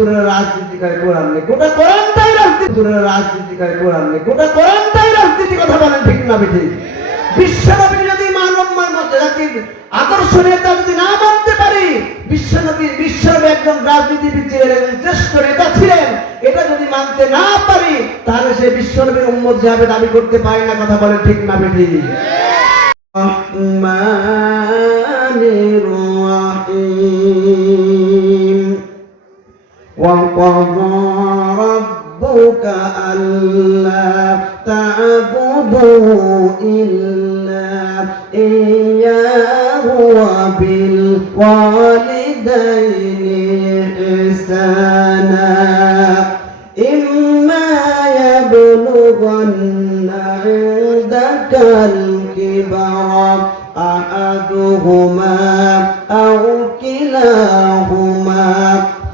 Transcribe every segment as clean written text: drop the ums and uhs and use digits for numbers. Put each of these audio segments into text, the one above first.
হুজুরের রাজনীতি করে, কোরআন নেই, গোটা কোরআনটাই রাজনীতি, হুজুরের রাজনীতি করে, কোরআন নেই, গোটা কোরআনটাই রাজনীতি। কথা বলেন ঠিক না বেঠিক? বিশ্বনবী যদি মানবমার মধ্যে আকর্ষণীয়তা যদি না মানতে পারি, বিশ্বনবী একজন রাজনীতিবিদ ছিলেন এবং শ্রেষ্ঠ নেতা ছিলেন, এটা যদি মানতে না পারি, তাহলে সে বিশ্বনবীর উম্মত হিসেবে দাবি করতে পারি না। কথা বলেন ঠিক না বেঠিক? রহমানির রহিম ওয়া ক্বাদা রাব্বুকা আল্লা তা'বুদু ইল্লা ইয়্যাহু ওয়া বিল ওয়ালিদাইনি ইহসানা ইম্মা ইয়াবলুগান্না ইনদাকাল কিবরা أحدهما أو كلاهما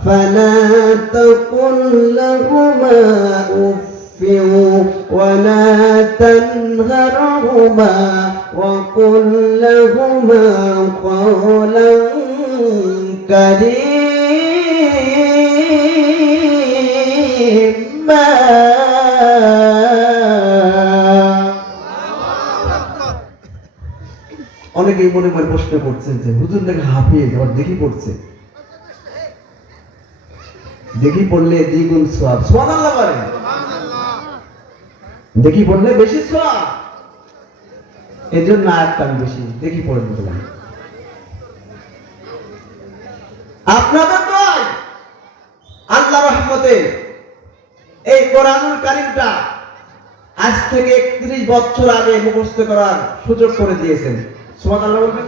فلا تقل لهما أف ولا تنهرهما وقل لهما قولا كريما অনেকেই মনে মনে প্রশ্ন করছেন যে হুজুর নাকি হাফিজ, আবার দেখি পড়ছে, দেখি পড়লে দ্বিগুণ সওয়াব। সুবহানাল্লাহ বলেন। দেখি পড়লে বেশি সওয়াব, এজন্য আয়াতটা বেশি দেখি পড়ে দিলাম। আপনাদের তো আল্লাহ রহমতে এই কোরআনুল কারীমটা আজ থেকে 31 বছর আগে মুখস্থ করার সুযোগ করে দিয়েছেন। সুবহানাল্লাহ বলবেন।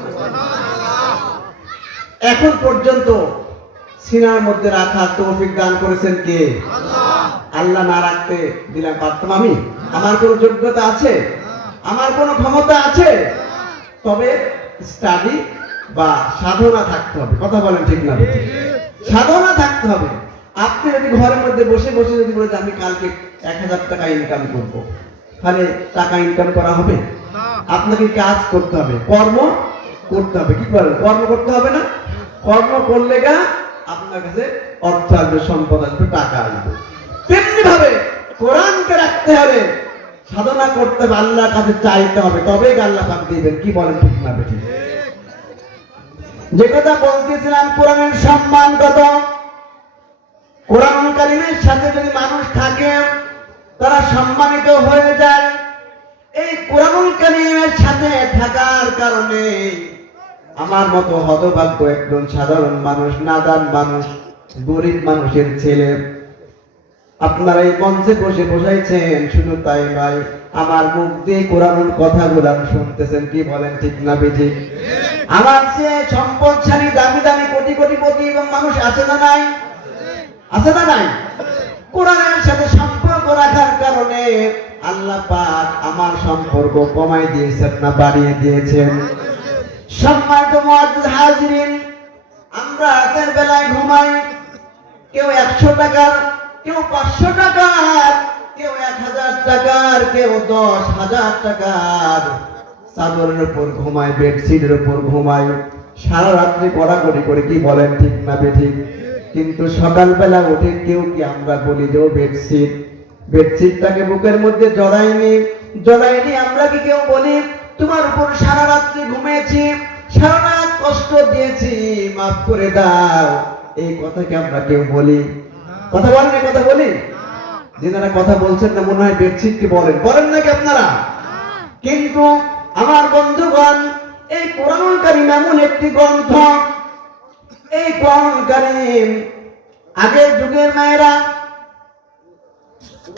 এখন পর্যন্ত সিনার মধ্যে রাখার তৌফিক দান করেছেন কে? আল্লাহ। আল্লাহ না রাখতে দিলাম পারতাম আমি? আমার কোনো যোগ্যতা আছে? আমার কোনো ক্ষমতা আছে? তবে স্টাডি বা সাধনা থাকতে হবে। কথা বলেন ঠিক না? সাধনা থাকতে হবে। আপনি যদি ঘরের মধ্যে বসে বসে যদি বলে আমি কালকে 1000 টাকা ইনকাম করব, তাহলে টাকা ইনকাম করা হবে? আপনাকে কাজ করতে হবে, কর্ম করতে হবে। কি বলেন? কর্ম করতে হবে না? কর্ম করলে গা আপনার কাছে অর্থ আসবে, সম্পদ আসবে, টাকা আসবে। তেমনি ভাবে কোরআনকে রাখতে হবে, সাধনা করতে হবে, আল্লাহর কাছে চাইতে হবে, তবেই আল্লাহ পাক দিবেন। কি বলেন ঠিক না বেঠিক? যে কথা বলতেছিলাম, কোরআনের সম্মান কত। কোরআনুল কারীমের সাথে যদি মানুষ থাকে তারা সম্মানিত হয়ে যায়। এই কোরআনুল কারীমের সাথে থাকার কারণে আমার মতো হতভাগ্য একজন সাধারণ মানুষ, নাদান মানুষ, গরিব মানুষের ছেলে আপনারা এই মঞ্চে বসে বসাইছেন। শুধু তাই নয়, আমার মুখ দিয়ে কোরআনুল কথাগুলো শুনতেছেন। কি বলেন ঠিক না বেঠিক? আমার চেয়ে সম্পদশালী দামি দামি কোটি কোটিপতি এবং মানুষ আছে না নাই? আছে না নাই? কোরআনের সাথে সম্পর্ক রাখার কারণে আল্লাহ পাক আমার সম্পর্ক কমাই দিয়েছেন না বাড়িয়ে দিয়েছেন? সম্মানিত মুআজ্জিজ হাজিরিন, আমরা রাতের বেলায় ঘুমাই, কেউ 100 টাকার, কেউ 500 টাকার, কেউ 1000 টাকার, কেউ 10,000 টাকার চাদরের উপর ঘুমায়, বেডশিটের উপর ঘুমায়, সারা রাত্রি পড়াকড়ি করে। কি বলেন ঠিক না বেঠিক? কিন্তু সকালবেলা উঠে কেউ কি আমরা বলি যে বেডশিট, বেডশিটটাকে বুকের মধ্যে জড়াইনি আমরা কি কেউ বলি তোমার উপর সারা রাত্রি ঘুমিয়েছি, সারা রাত কষ্ট দিয়েছি, মাফ করে দাও? এই কথা কি আমরা কেউ বলি? কথা বলেন না? কথা বলি? যারা কথা বলছেন না মনে হয় বেডশিট কি বলেন, বলেন নাকি আপনারা? কিন্তু আমার বন্ধুগণ, এই কোরআনুল কারীম এমন একটি গ্রন্থ, এই কোরআনুল কারীম আগের যুগের মায়েরা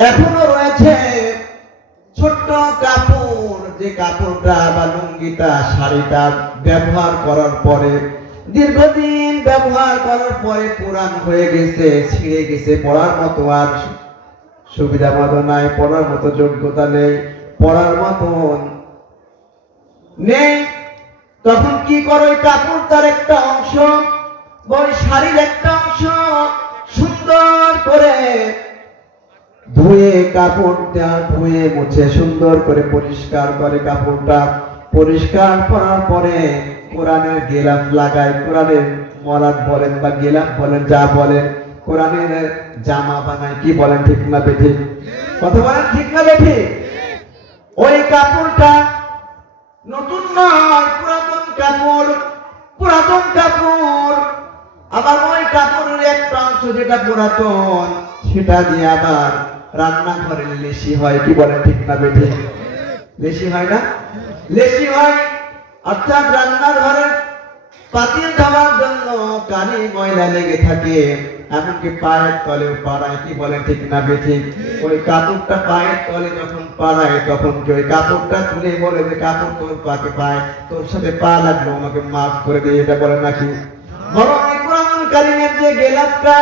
এখনো রয়েছে ছোট্ট কাপড়, যে কাপড়টা বা লুঙ্গিটা, শাড়িটা ব্যবহার করার পরে, দীর্ঘদিন ব্যবহার করার পরে পুরান হয়ে গেছে, ছিঁড়ে গেছে, পরার মতো আর সুবিধা মতো নাই, পরার মতো যোগ্যতা নেই, পরার মতন নেই। তখন কি করে? ওই কাপড় তার একটা অংশ, ওই শাড়ির একটা অংশ সুন্দর করে ধুয়ে, কাপড়টা ধুয়ে মুছে সুন্দর করে পরিষ্কার করে, কাপড়টা পরিষ্কার করার পরে কোরআনের গিলাফ লাগায়, কোরআনের মলাদ বলেন বা গিলাফ বলেন, যা বলেন, কোরআনের জামা বানায়, কি বলেন ঠিক না বেঠিক? কথা বলেন ঠিক না বেঠিক? ওই কাপড়টা নতুন নয়, পুরাতন কাপড়, পুরাতন কাপড়। আবার ওই কাপড়ের একটা অংশ যেটা পুরাতন, সেটা দিয়ে আবার রান্নাঘরে লেসি হয়, কি বলেন ঠিক না বেঠিক? লেসি হয় না? লেসি হয়, অর্থাৎ রান্নার ঘরে পাতিল ধোয়ার জন্য কালি ময়লা লেগে থাকে, এমনকি পায়ের তলেও পাড়ায়, কি বলেন ঠিক না বেঠিক? ওই কাপড়টা পায়ের তলে যখন পাড়ায়, তখন কি ওই কাপড়টা তুলে বলে যে কাপড় তোর পাকে পায়, তোর সাথে পা লাগলো, আমাকে মাফ করে দিয়ে, এটা বলে নাকি? বরং এই কোরআনুল কারীমের যে গেলাপটা,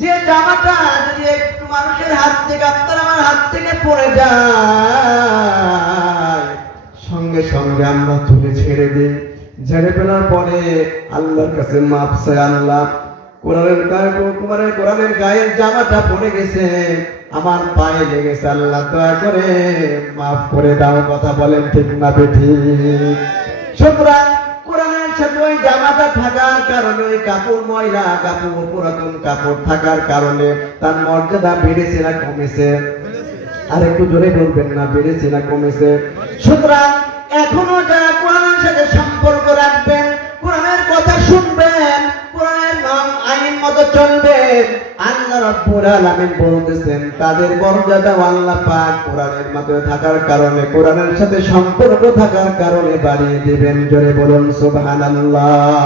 যে জামাটা যদি একটু মানুষের হাত থেকে, আপনার আমার হাত থেকে পড়ে যায়, সঙ্গে সঙ্গে আমরা তুলে ছেড়ে দিই। ঝেড়ে ফেলার পরে আল্লাহর কাছে মাপ চাই, আল্লাহ কোরআনের গায়ের জামাটা পড়ে গেছে, আমার পায়ে লেগেছে, আল্লাহ দয়া করে মাফ করে দাও। কথা বলেন ঠিক না বেঠিক? সুতরাং কোরআনের সাথে ওই জামাটা থাকার কারণে, ওই কাপড় ময়লা কাপড়, পুরাতন কাপড় থাকার কারণে তার মর্যাদা বেড়েছে না কমেছে? আর একটু জোরে বলবেন না, বেড়েছে না কমেছে? সুতরাং এখনো যারা কোরআনের সাথে সম্পর্ক রাখবেন, কোরআনের কথা শুনবেন, কোরআনের নাম আইন মতো চলবেন, আল্লাহ রাব্বুল আলামিন বলতেছেন তাদের মর্যাদা আল্লাহ পাক কোরআনের মধ্যে থাকার কারণে, কোরআনের সাথে সম্পর্ক থাকার কারণে বাড়িয়ে দিবেন। জোরে বলুন সুবহানাল্লাহ।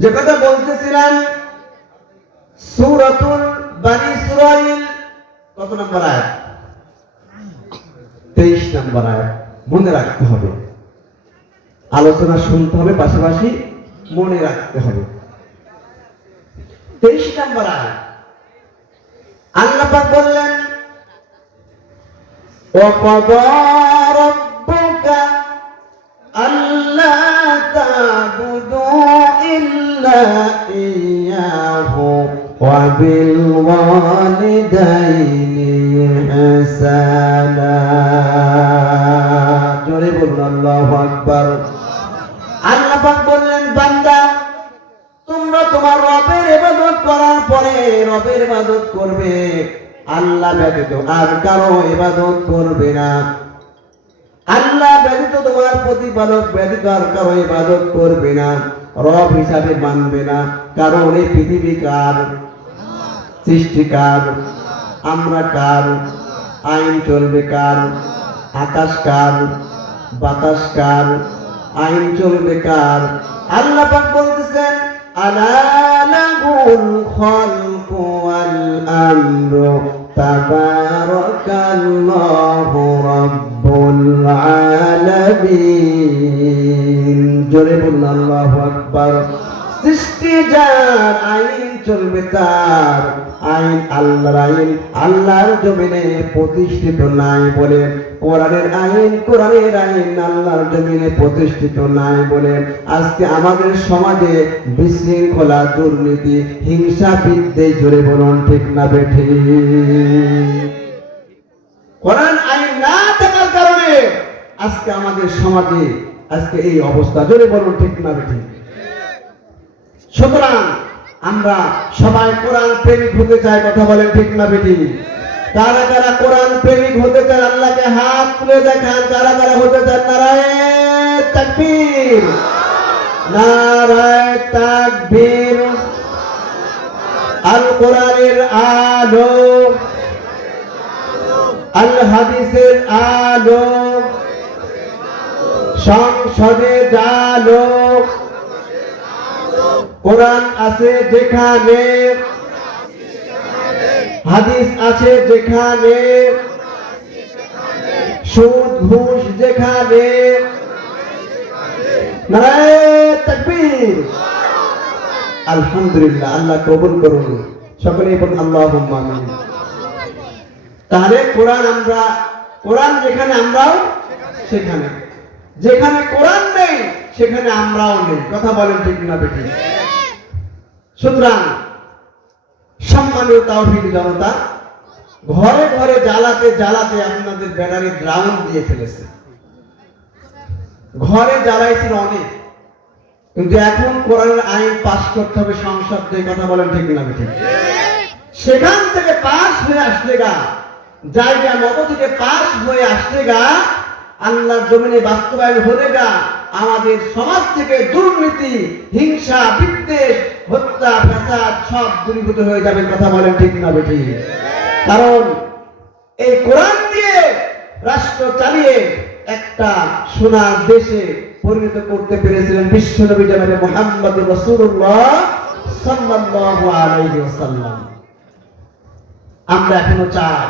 যে কথা বলতেছিলাম, সূরাতুল বানী ইসরাঈল কত নম্বর আয়াত? 23 নম্বর আয়াত। মনে রাখতে হবে, আলোচনা শুনতে হবে, পাশাপাশি মনে রাখতে হবে। 23 নম্বর আয়াত আল্লাহ পাক বললেন, ওয়াকাদা রাব্বুকা আল্লা তা'বুদু ইল্লা ইয়্যাহু ওয়া বিল ওয়ালিদাইনি ইহসানা। জোরে বলুন আল্লাহু আকবার। আল্লাহ পাক বললেন, বান্দা তোমরা তোমার রবের ইবাদত করার পরে রবের ইবাদত করবে, আল্লাহ ব্যতীত আর কারো ইবাদত করবে না। আল্লাহ ব্যতীত তোমার প্রতিপালক ব্যতীত আর কারো ইবাদত করবে না, রব হিসাবে মানবে না। কারণ এই পৃথিবী কার? সৃষ্টিকার। আমরা কার? আইন চলবে কার? আকাশ কার? বাতাস কার? আইন চলবে কার? আল্লাহ পাক বলতেছেন, আলা লাহুল খালকু ওয়াল আমরু তাবারাকাল্লাহু রাব্বুল আলামিন। জোরে বলুন আল্লাহু আকবার। সৃষ্টি যার, আইন চলবে তার। আইন আল্লাহর আইন আল্লাহর জমিনে প্রতিষ্ঠিত নাই বলে, কোরআনের আইন আল্লাহর জমিনে প্রতিষ্ঠিত নাই বলে আজকে আমাদের সমাজে বিশৃঙ্খলা, দুর্নীতি, হিংসা বিদ্বেষ, জোরে বলুন ঠিক না বেঠিক? কোরআন আইন না থাকার কারণে আজকে আমাদের সমাজে আজকে এই অবস্থা। জোরে বলুন ঠিক না বেঠিক? সুতরাং আমরা সবাই কোরআন প্রেমিক হতে চাই। কথা বলেন ঠিক না বেঠিক? কারা কারা কোরআন প্রেমিক হতে চান আল্লাহকে হাত তুলে দেখান। কারা কারা হতে চান? নারায়ে তাকবীর, নারায়ে তাকবীর। আল কোরআনের আলো, আল হাদিসের আলো, সংসদে জালো, কোরআন আছে যেখানে, হাদিস আছে যেখানে, সুদ ঘুষ যেখানে, নারায়ে তাকবীর। আলহামদুলিল্লাহ, আল্লাহ কবুল করুন। সকলেই বলুন আল্লাহুম্মা আমিন। তাহলে কোরআন যেখানে আমরাও সেখানে, যেখানে কোরআন নেই সেখানে আমরাও নেই। কথা বলেন ঠিক না বেঠিক? সুতরাং সম্মানীয় তাওহীদ জনতা, ঘরে ঘরে জ্বালাতে জ্বালাতে আপনাদের ব্যাটারি গ্রাউন্ড দিয়ে ফেলেছে। ঘরে জ্বালাইছিল অনেক, কিন্তু এখন কোরআনের আইন পাস করতে হবে সংসদ থেকে, কথা বলেন ঠিক না ঠিক? সেখান থেকে পাস হয়ে আসলে গা, জায়গা মতো থেকে পাস হয়ে আসলে গা, আল্লাহর জমিনে বাস্তবায়ন হলে গা, আমাদের সমাজ থেকে দুর্নীতি, হিংসা, বিদ্বেষ, হত্যা, ফ্যাসাদ সব দূরীভূত হয়ে যাবে, কথা বলেন ঠিক না ঠিক? কারণ এই কোরআন দিয়ে রাষ্ট্র চালিয়ে একটা সোনার দেশে পরিণত করতে পেরেছিলেন বিশ্বনবী জনাবে মুহাম্মদুর রাসূলুল্লাহ সাল্লাল্লাহু আলাইহি ওয়াসাল্লাম। আমরা এখনো চাই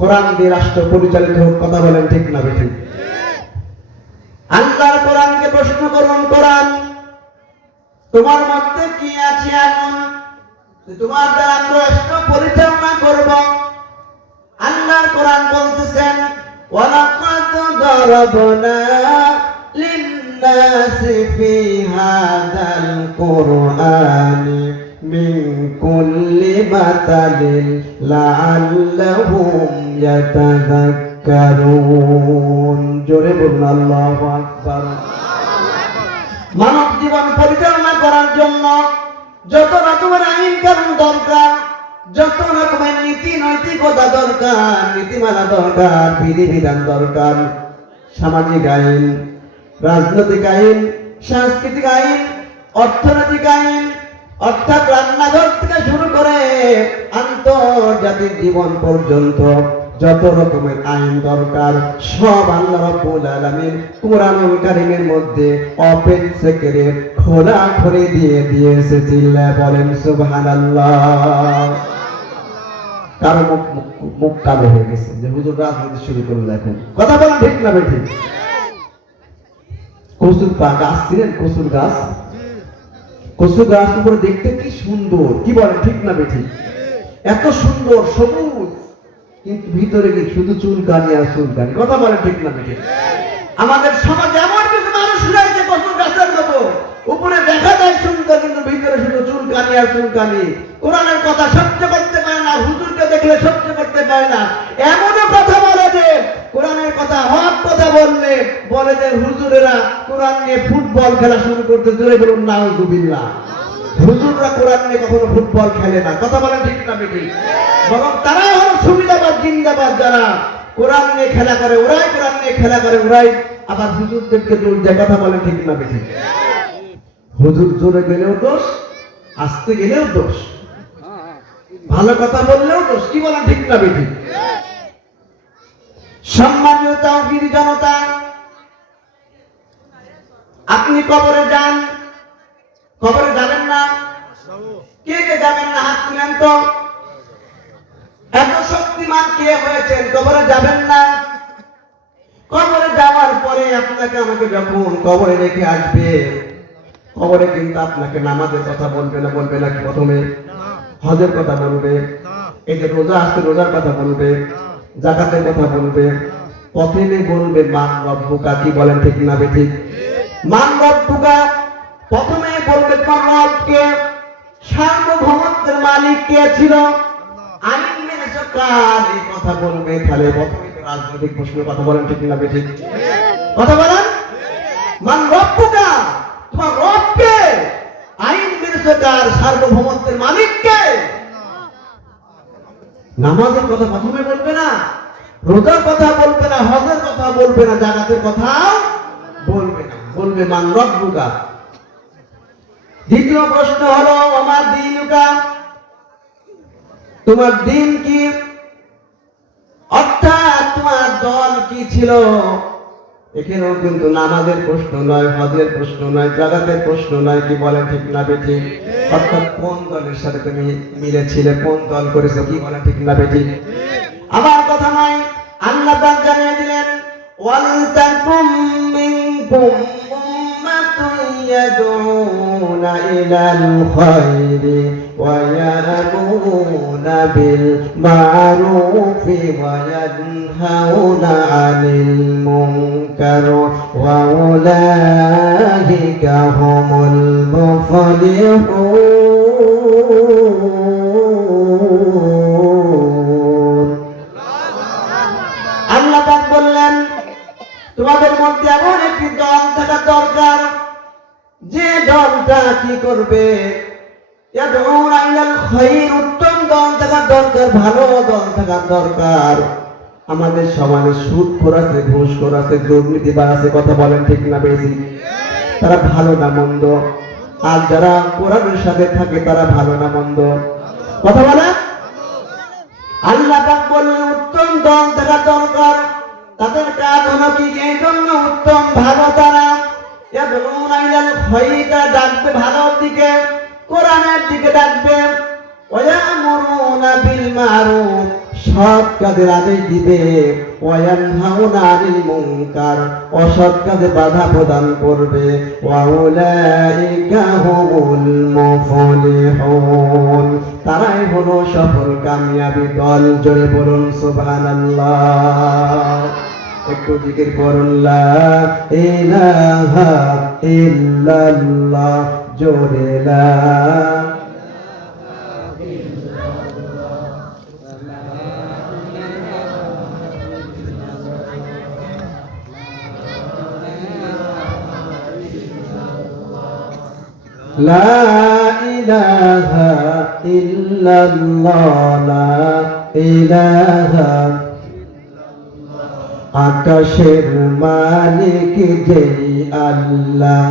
কোরআন দিয়ে রাষ্ট্র পরিচালিত হোক, কথা বলেন ঠিক না ঠিক? আল্লাহর কোরআনকে প্রশ্ন করুন, কোরআন তোমার মধ্যে কি আছে এমন তোমার দ্বারা আমরা রাষ্ট্র পরিচালনা করব? আল্লাহর কোরআন বলতেছেন, ওয়ালাকাদ দারাবনা লিন-নাসি ফি হাযাল কুরআনি মিন কুল্লি মাতালিন লাআল্লাহুম ইয়াতাযাক্কারুন। জোরে বলুন আল্লাহু আকবার। মানব জীবন পরিচালনা করার জন্য যত রকমের আইন কানুন দরকার, যত রকমের নীতি নৈতিকতা দরকার, নীতিমালা দরকার, বিধিবিধান দরকার, সামাজিক আইন, রাজনৈতিক আইন, সাংস্কৃতিক আইন, অর্থনৈতিক আইন, অর্থাৎ রান্নাঘর থেকে শুরু করে আন্তর্জাতিক জীবন পর্যন্ত যত রকমের আইন দরকার সব আল্লাহ রাব্বুল আলামিন কোরআনুল কারীমের মধ্যে ওপেন সেক্রেট খোলা করে দিয়ে দিয়েছে। চিল্লায় বলেন সুবহানাল্লাহ। কারো মুখ কালো হয়ে গেছে যে হুজুর রাজনীতি শুরু করলেন এখন, কথা বলেন ঠিক না ঠিক? কচুর গাছ ছিলেন, কচুর গাছ, কচুর গাছ উপরে দেখতে কি সুন্দর, কি বলেন ঠিক না ঠিক? এত সুন্দর সবুজ, কিন্তু ভিতরে কি শুধু চুলকানি আর চুলকানি, কথা বলেন ঠিক না ঠিক? আমাদের সমাজে এমন কিছু মানুষ রয়েছে কচুর গাছের মতো, উপরে দেখা যায় সুন্দর কিন্তু ভিতরে শুধু চুলকানি আর চুলকানি। কোরআনের কথা সহ্য করতে পারে না, হুজুরকে দেখলে সহ্য করতে পারে না, এমনও কথা বলে যে কোরআনের কথা হক কথা বললে বলে যে হুজুরেরা কোরআন নিয়ে ফুটবল খেলা শুরু করতে। জোরে বলুন নাউজুবিল্লাহ। হুজুররা কোরআন নিয়ে কখনো ফুটবল খেলে না, কথা বলেন ঠিক না ঠিক? বরং তারাই হলো সুবিধাবাদ জিন্দাবাদ, যারা কোরআন নিয়ে খেলা করে, ওরাই কোরআন নিয়ে খেলা করে, ওরাই আবার হুজুরদেরকে দোষ দেয়, কথা বলেন ঠিক না ঠিক? হুজুর জোরে গেলেও দোষ, আসতে গেলেও দোষ, ভালো কথা বললেও দোষ, কি বলেন ঠিক না ঠিক? সম্মানীয় তাওহীদি জনতা, আপনি কবরে যান, কবরে যাবেন না? কে কে যাবেন না হাত তুলেন তো। এত শক্তিমান কে হয়েছেন কবরে যাবেন না? কবরে যাওয়ার পরে আপনাকে আমাকে যখন কবরে রেখে আসবে, কবরে কিন্তু আপনাকে নামাজের কথা বলবে না, বলবে নাকি? প্রথমে হজের কথা বলবে, এই যে রোজা আসছে রোজার কথা বলবে, যাকাতের কথা বলবে, প্রথমে বলবে মান রব্বুকা, কি বলেন ঠিক না ঠিক? মান রব্বুকা প্রথমে বলবে তোমার রবকে, সার্বভৌমত্বের মালিক কে ছিল, আইন মেনেছে কার, এই কথা বলবে। তাহলে প্রথমে রাজনৈতিক প্রশ্নের কথা বলেন ঠিক না ঠিক? কথা বলেন। মান রব্বুকা, তোমার রবকে, আইন মেনেছে কার, সার্বভৌমত্বের মালিক কে। নামাজের কথা প্রথমে বলবে না, রোজার কথা বলবে না, হজের কথা বলবে না, জাকাতের কথা বলবে না, বলবে মান রব্বুকা। দ্বিতীয় প্রশ্ন হলো আমার দীনুকা, তোমার দিন কি, অর্থাৎ তোমার দল কি ছিল। এখানেও কিন্তু নামাজের প্রশ্ন নয়, হজের প্রশ্ন নয়, জাকাতের প্রশ্ন নয়, কি বলেন ঠিক না বেঠিক? অর্থাৎ কোন দলের সাথে তুমি মিলেছিলে, কোন দল করেছো, কি বলেন ঠিক না বেঠিক? আমার কথা নয়, আল্লাহ পাক জানিয়ে দিলেন ওয়াল তাকুম মিনকুম উম্মাতুন ইয়াদউনা ইলাল খায়রি ওয়া ইয়া'মুরুনা বিল মা'রুফি ওয়া ইয়ানহাউনা 'আনিল মুনকার ওয়া উলাইকা হুমুল মুফলিহুন। আল্লাহ পাক বললেন তোমাদের মধ্যে এমন একটি দল থাকা দরকার যে দলটা কি করবে, ইয়াদউনা ইলাল খায়র, উত্তম দল থাকার দরকার, ভালো দল থাকার দরকার। আমাদের সমাজে সুদখোর আছে, ঘুষখোর আছে, দুর্নীতিবাজ আছে, কথা বলেন ঠিক না বেশি? তারা ভালো না মন্দ? আর যারা কোরআনের সাথে থাকে তারা ভালো না মন্দ? কথা বলেন। আল্লাহ পাক বললেন উত্তম দল থাকা দরকার। তাদের কাজ হলো কি? এই জন্য উত্তম ভালো তারা ইয়াদউনা ইলাল খায়র, ডাকবে ভালোর দিকে, কোরআনের দিকে ডাকবে। ওয়ায়ামুরুনা বিল মারুফ, সৎ কাজের আদেশ দিবে। ওয়ায়ানহাউনা আনিল মুনকার, অসৎ কাজে বাধা প্রদান করবে। ওয়া উলাইকা হুমুল মুফলিহুন, তারাই হলো সফল কামিয়াবি দল। জোরে বলুন সুবহানাল্লাহ। একটু জিকির করুন লা ইলাহা ইল্লাল্লাহ, জোরে লা লা ইলাহা ইল্লাল্লাহ, লা ইলাহা। আকাশের মালিক যেই আল্লাহ,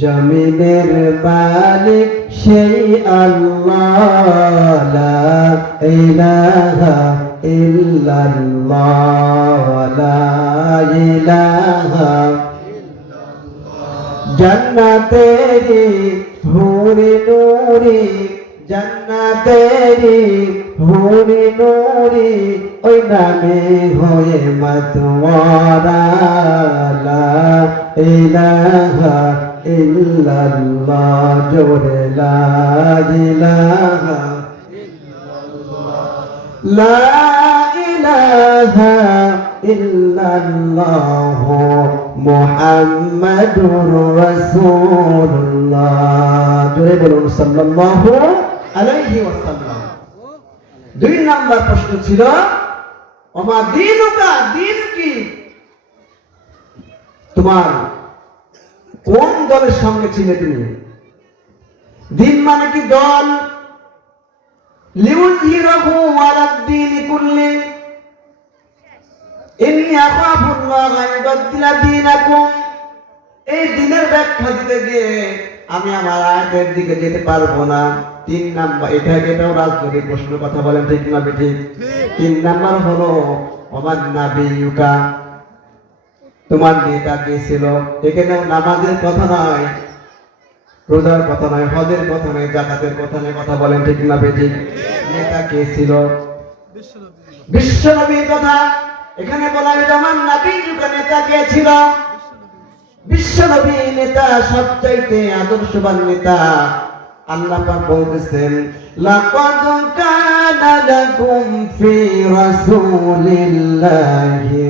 জমিনের মালিক সেই আল্লাহ। লা ইলাহা ইল্লাল্লাহ, লা ইলাহা। জান্নাতেরি হুরে নূরি, জান্নাতেরি হুরে নূরি, ওই নামে হয়ে মাতওয়ারা। লা ইলাহা ইল্লাল্লাহ, জোরে লা ইলাহা লা ইলাহা ইল্লাল্লাহ মুহাম্মাদুর রাসূলুল্লাহ। জোরে বলুন সাল্লাল্লাহু আলাইহি ওয়াসাল্লাম। 2 নাম্বার প্রশ্ন ছিল ওমা দীনুকা, দিন কি? তোমার কোন দলের সঙ্গে ছিলে তুমি? দিন মানে কি দল? লিউযহিরাহু আলাদ দীনি কুল্লি, ইন্নী আখাফুল্লাহ ইউবাদদিলা দীনাকুম। এই দিনের ব্যাখ্যা দিতে গিয়ে আমি আমার আয়াতের দিকে যেতে পারবো না। 3 নাম্বার, এটাও রাজনৈতিক প্রশ্ন, কথা বলেন ঠিক না ঠিক? 3 নাম্বার হলো ওমান নাবিয়ুকা, তোমার নেতা কে ছিল? এখানেও নামাজের কথা নয়, রোজার কথা নয়, হজের কথা নয়, যাকাতের কথা নয়, কথা বলেন ঠিক না ঠিক? নেতা কে ছিল? বিশ্বনবীর কথা এখানে বলা হয়েছে। ওমান নাবিয়ুকা, নেতা কে ছিল? বিশ্বনবী নেতা, সবচাইতে আদর্শবান নেতা। আল্লাহ পাক বলতেছেন লাকাদ কানা লাকুম ফি রাসূলিল্লাহি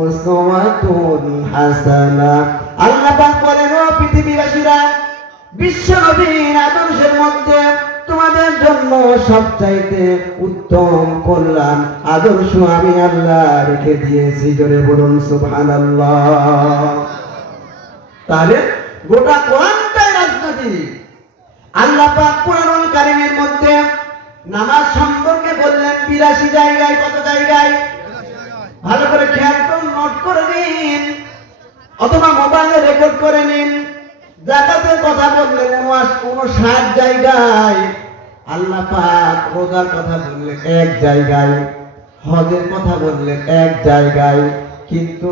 উসওয়াতুন হাসানাহ। আল্লাহ পাক বলেন ও পৃথিবীবাসীরা, বিশ্বনবীর আদর্শের মধ্যে তোমাদের জন্য সবচাইতে উত্তম কল্যাণ আদর্শ আমি আল্লাহ রেখে দিয়েছি। জোরে বলুন সুবহানাল্লাহ। তাহলে গোটা কোরআনটাই রাজনীতি। আল্লাহ পাক কোরআনুল কারীমের মধ্যে নামাজ সম্পর্কে বললেন 82 জায়গায়। কত জায়গায়? ভালো করে খেয়াল করুন, নোট করে নিন অথবা মোবাইলে রেকর্ড করে নিন। যাকাতের কথা বললেন 59 জায়গায়। আল্লাহ পাক রোজার কথা বললেন 1 জায়গায়, হজের কথা বললেন 1 জায়গায়, কিন্তু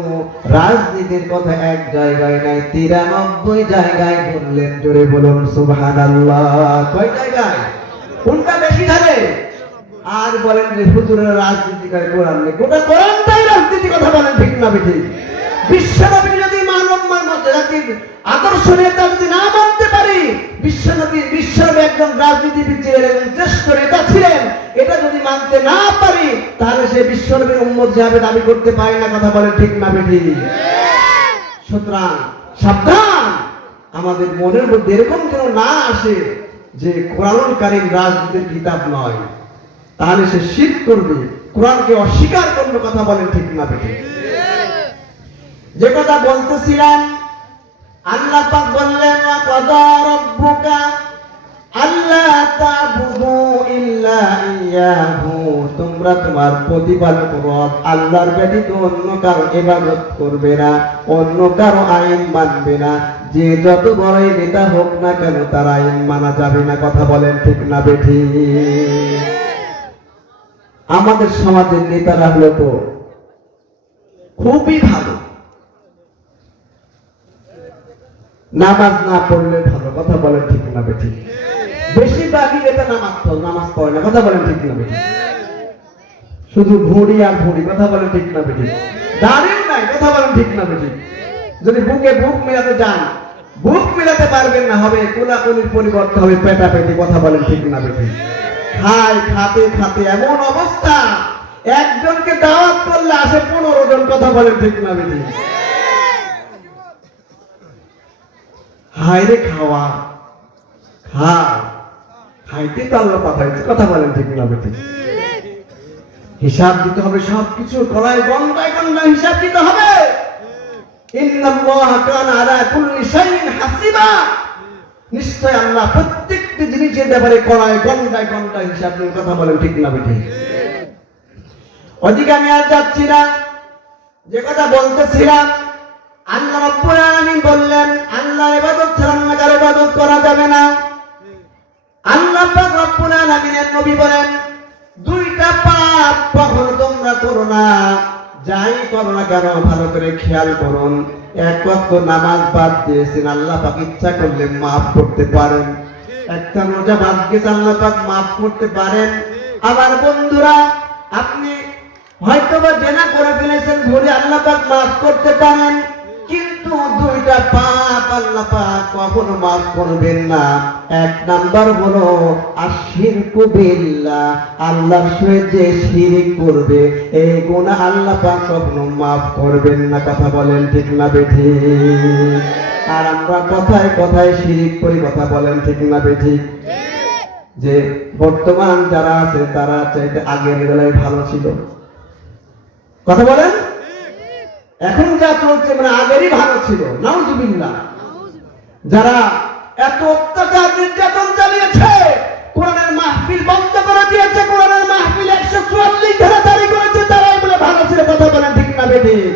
রাজনীতির কথা 1 জায়গায় নাই, 93 জায়গায় বললেন। জোরে বলুন সুবহানাল্লাহ। কয় জায়গায়? কোনটা বেশি থাকে? আর বলেন যে হুজুরের রাজনীতি করে, কোরআন নেই। গোটা কোরআনটাই রাজনীতি, কথা বলেন ঠিক না ঠিক? বিশ্বনবী যদি মানবমার মধ্যে আদর্শ নেতা যদি না মানতে পারি, বিশ্বনবী একজন রাজনীতিবিদ ছিলেন, একজন শ্রেষ্ঠ নেতা ছিলেন, এটা যদি মানতে না পারি তাহলে সে বিশ্বনবীর উম্মত হিসেবে দাবি করতে পারে না। কথা বলেন ঠিক না ঠিক? সুতরাং সাবধান, আমাদের মনের মধ্যে এরকম যেন না আসে যে কোরআনুল কারীম রাজনীতির কিতাব নয়, তাহলে সে শিরক করবে, কোরআনকে অস্বীকার করবে। কথা বলেন ঠিক না ঠিক? যে কথা বলতেছিলাম, আল্লাহ পাক বললেন ওয়া ক্বাদা রাব্বুকা আল্লা তা'বুদু ইল্লা ইয়্যাহু, তোমরা তোমার প্রতিপালক রব আল্লাহর ব্যতীত অন্য কারো ইবাদত করবে না, অন্য কারো আইন মানবে না। যে যত বড়ই নেতা হোক না কেন তার আইন মানা যাবে না। কথা বলেন ঠিক না বেঠিক? আমাদের সমাজের নেতারা হলো তো খুবই ভালো, নামাজ না পড়লে ভালো। কথা বলেন ঠিক না বেঠিক? বেশিরভাগই নেতা নামাজ পড়ে না। কথা বলেন ঠিক না বেঠিক? শুধু ভুঁড়ি আর ভুঁড়ি। কথা বলেন ঠিক না বেঠিক? দাঁড়িয়ে নাই। কথা বলেন ঠিক না বেঠিক? যদি বুকে বুক মেলাতে যান, বুক মেলাতে পারবেন না, হবে কোলাকুলির পরিবর্তে হবে পেটাপেটি। কথা বলেন ঠিক না বেঠিক? খাতে খাতে এমন অবস্থা, একজনকে দাওয়াত করলে আসে 15 জন। কথা বলেন ঠিক না বেঠিক? হায়রে খাওয়া খাইতে তো আল্লাহ পাঠাইছে। কথা বলেন ঠিক না বেঠিক? হিসাব দিতে হবে, সবকিছু গলায় গন্ডায় গন্ডায় হিসাব দিতে হবে। ইন্নাল্লাহা কানা আলা কুল্লি শাইইন হাসিবা, নিশ্চয় আল্লাহ প্রত্যেকটি জিনিসের ব্যাপারে গলায় গন্ডায় গন্ডায় হিসাব নেন। কথা বলেন ঠিক না বেঠিক? ওদিকে আমি আর যাচ্ছি না, যে কথা বলতেছিলাম, আল্লাহ রাব্বুল আলামিন বললেন আল্লাহর ইবাদত ছাড়া অন্য কারো ইবাদত করা যাবে না। আল্লাহ পাক রব্বুল আলামিনের নবী বলেন দুইটা পাপ কখনো তোমরা করো না, যাই করো না কেন ভালো করে খেয়াল করুন। এক ওয়াক্ত নামাজ বাদ দিয়েছেন, আল্লাহ পাক ইচ্ছা করলে মাফ করতে পারেন। একটা রোজা বাদ গেছে, আল্লাহ পাক মাফ করতে পারেন। আবার বন্ধুরা, আপনি হয়তোবা জেনা করে ফেলেছেন, ভুলে আল্লাহ পাক মাফ করতে পারেন। কিন্তু দুইটা পাপ আল্লাহ পাক কখনো মাফ করবেন না। এক নাম্বার হলো আশিরকু বিল্লাহ, আল্লাহর সঙ্গে যে শিরক করবে এই গুনাহ আল্লাহ পাক কখনো মাফ করবেন না। কথা বলেন ঠিক না বেঠিক? আর আমরা কথায় কথায় শিরক করি। কথা বলেন ঠিক না বেঠিক? যে বর্তমান যারা আছে তারা চাইতে আগের বেলায় ভালো ছিল। কথা বলেন? এখন যা চলছে মানে আগেরই ভালো ছিল। নাউজুবিল্লাহ। যারা এত অত্যাচার নির্যাতন চালিয়েছে, কোরআনের মাহফিল বন্ধ করে দিয়েছে, কোরআনের মাহফিল 144 ধারা জারি করেছে, তারাই বলে ভালো ছিল। কথা বলেন ঠিক না বেঠিক?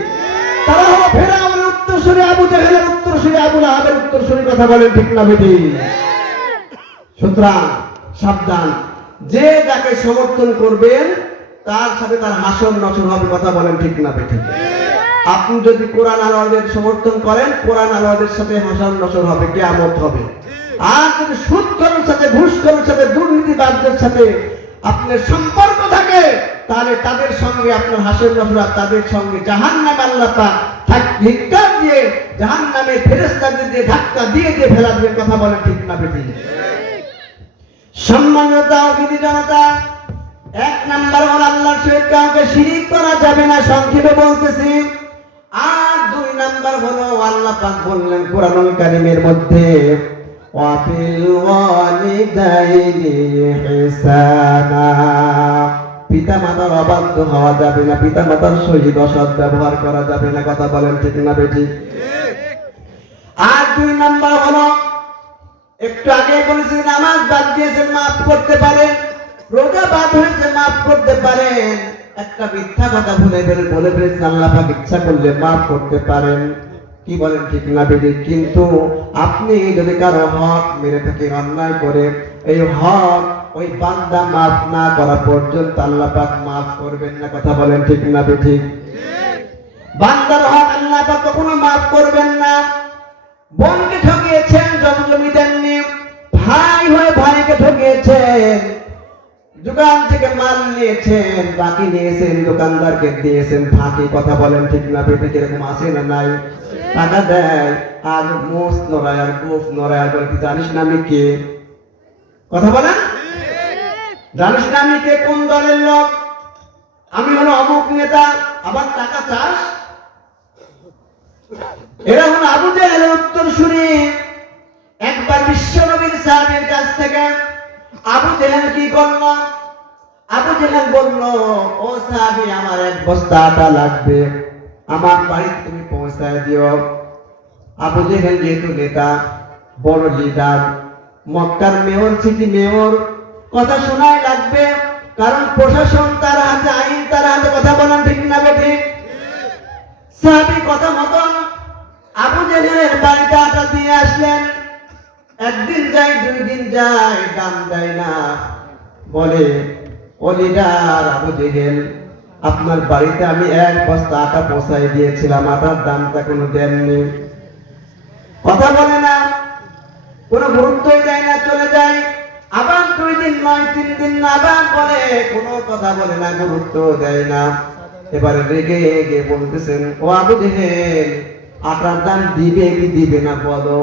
তারা হলো ফেরাউনের উত্তরসূরি, আবু জাহেলের উত্তরসূরি, আবু লাহাবের উত্তরসূরি। কথা বলেন ঠিক না বেঠিক? সুতরাং সাবধান, যে যাকে সমর্থন করবেন তার সাথে তার হাসর নসর হবে। কথা বলেন ঠিক না বেঠিক? আপনি যদি কোরআন আলোয়াদের সমর্থন করেন, কোরআন আলোয়াদের সাথে হাসর নসর হবে, কিয়ামত হবে। আর যদি সুদখোরের সাথে, ঘুষখোরের সাথে, দুর্নীতিবাজদের সাথে আপনার সম্পর্ক থাকে, তাহলে তাদের সঙ্গে আপনার হাসর নসর, তাদের সঙ্গে জাহান্নামে আল্লাহ পাক ধিক্কার দিয়ে জাহান্নামে ফেরেশতাদের দিয়ে ধাক্কা দিয়ে দিয়ে ফেলা দেবেন। কথা বলেন ঠিক না বেঠিক? সম্মানিত তাওহীদি জনতা, এক নাম্বার হলো আল্লাহর সঙ্গে কাউকে শিরিক করা যাবে না, সংক্ষেপে বলতেছি। আর দুই নাম্বার হলো আল্লাহ পাক বললেন কোরআনুল কারীমের মধ্যে ওয়াবিল ওয়ালিদাইনি ইহসানা, পিতা মাতার অবাধ্য হওয়া যাবে না, পিতা মাতার সহিত অসৎ ব্যবহার করা যাবে না। কথা বলেন ঠিক না বেঠিক? আর দুই নাম্বার হলো একটু আগে বলেছি নামাজ বাদ দিয়েছেন মাফ করতে পারেন, রোজা বাদ হয়েছে মাফ করতে পারেন, একটা মিথ্যা কথা বলে ফেলেছেন, আল্লাহ পাক ইচ্ছা করলে মাফ করতে পারেন। কি বলেন ঠিক না বেঠিক? কিন্তু আপনি যদি কারো হক মেরে থাকেন, অন্যায় করে, এই হক ওই বান্দা মাফ না করা পর্যন্ত আল্লাহ পাক মাফ করবেন না। কথা বলেন ঠিক না বেঠিক? বান্দার হক আল্লাহ পাক কখনো মাফ করবেন না। বোনকে ঠকিয়েছেন, জমি দেননি, ভাই হয়ে ভাইকে ঠকিয়েছেন, দোকান থেকে মাল নিয়েছেন, বাকি নিয়েছেন, দোকানদারকে দিয়েছেন ফাঁকি। কথা বলেন ঠিক না বেঠিক? এরকম আছে না নাই? টাকা দেয় আর মোষ নড়ায় আর গোফ নড়ায়, আর বলে কি জানিস না আমি কে? কথা বলেন? জানিস না আমি কে, কোন দলের লোক? আমি হলো অমুক নেতা, আবার টাকা চাস? এরা হলো আবু জাহেলের উত্তরসূরি। একবার বিশ্বনবীর সাহাবীর কাছ থেকে আবু জাহেল কি করলো? আবু জাহেল বলল, ও সাহাবী, আমার এক বস্তা আটা লাগবে, আমার বাড়িতে তুমি পৌঁছায় দিও। আবু জেহেল যেহেতু নেতা, বড় লিডার, মক্কার মেয়র, সিটি মেয়র, কথা শোনাই লাগবে, কারণ প্রশাসন তার হাতে, আইন তার হাতে। কথা বলেন ঠিক না বেঠিক? সাহাবী কথা মতন আবু জেহেলের বাড়িতে আটা দিয়ে আসলেন। একদিন যায়, 2 দিন যায়, দাম দেয় না। বলে, ও লিডার আবু জেহেল, আপনার বাড়িতে আমি 1 বস্তা আটা পৌঁছাই দিয়েছিলাম, আটার দামটা কোনো দেননি। কথা বলে না, কোনো গুরুত্বই দেয় না, চলে যায়। আবার 2 দিন নয়, 3 দিন না, আবার বলে, কোনো কথা বলে না, গুরুত্ব দেয় না। এবারে রেগে রেগে বলতেছেন, ও আবু জেহেল, আটার দাম দিবে কি দিবে না বলো।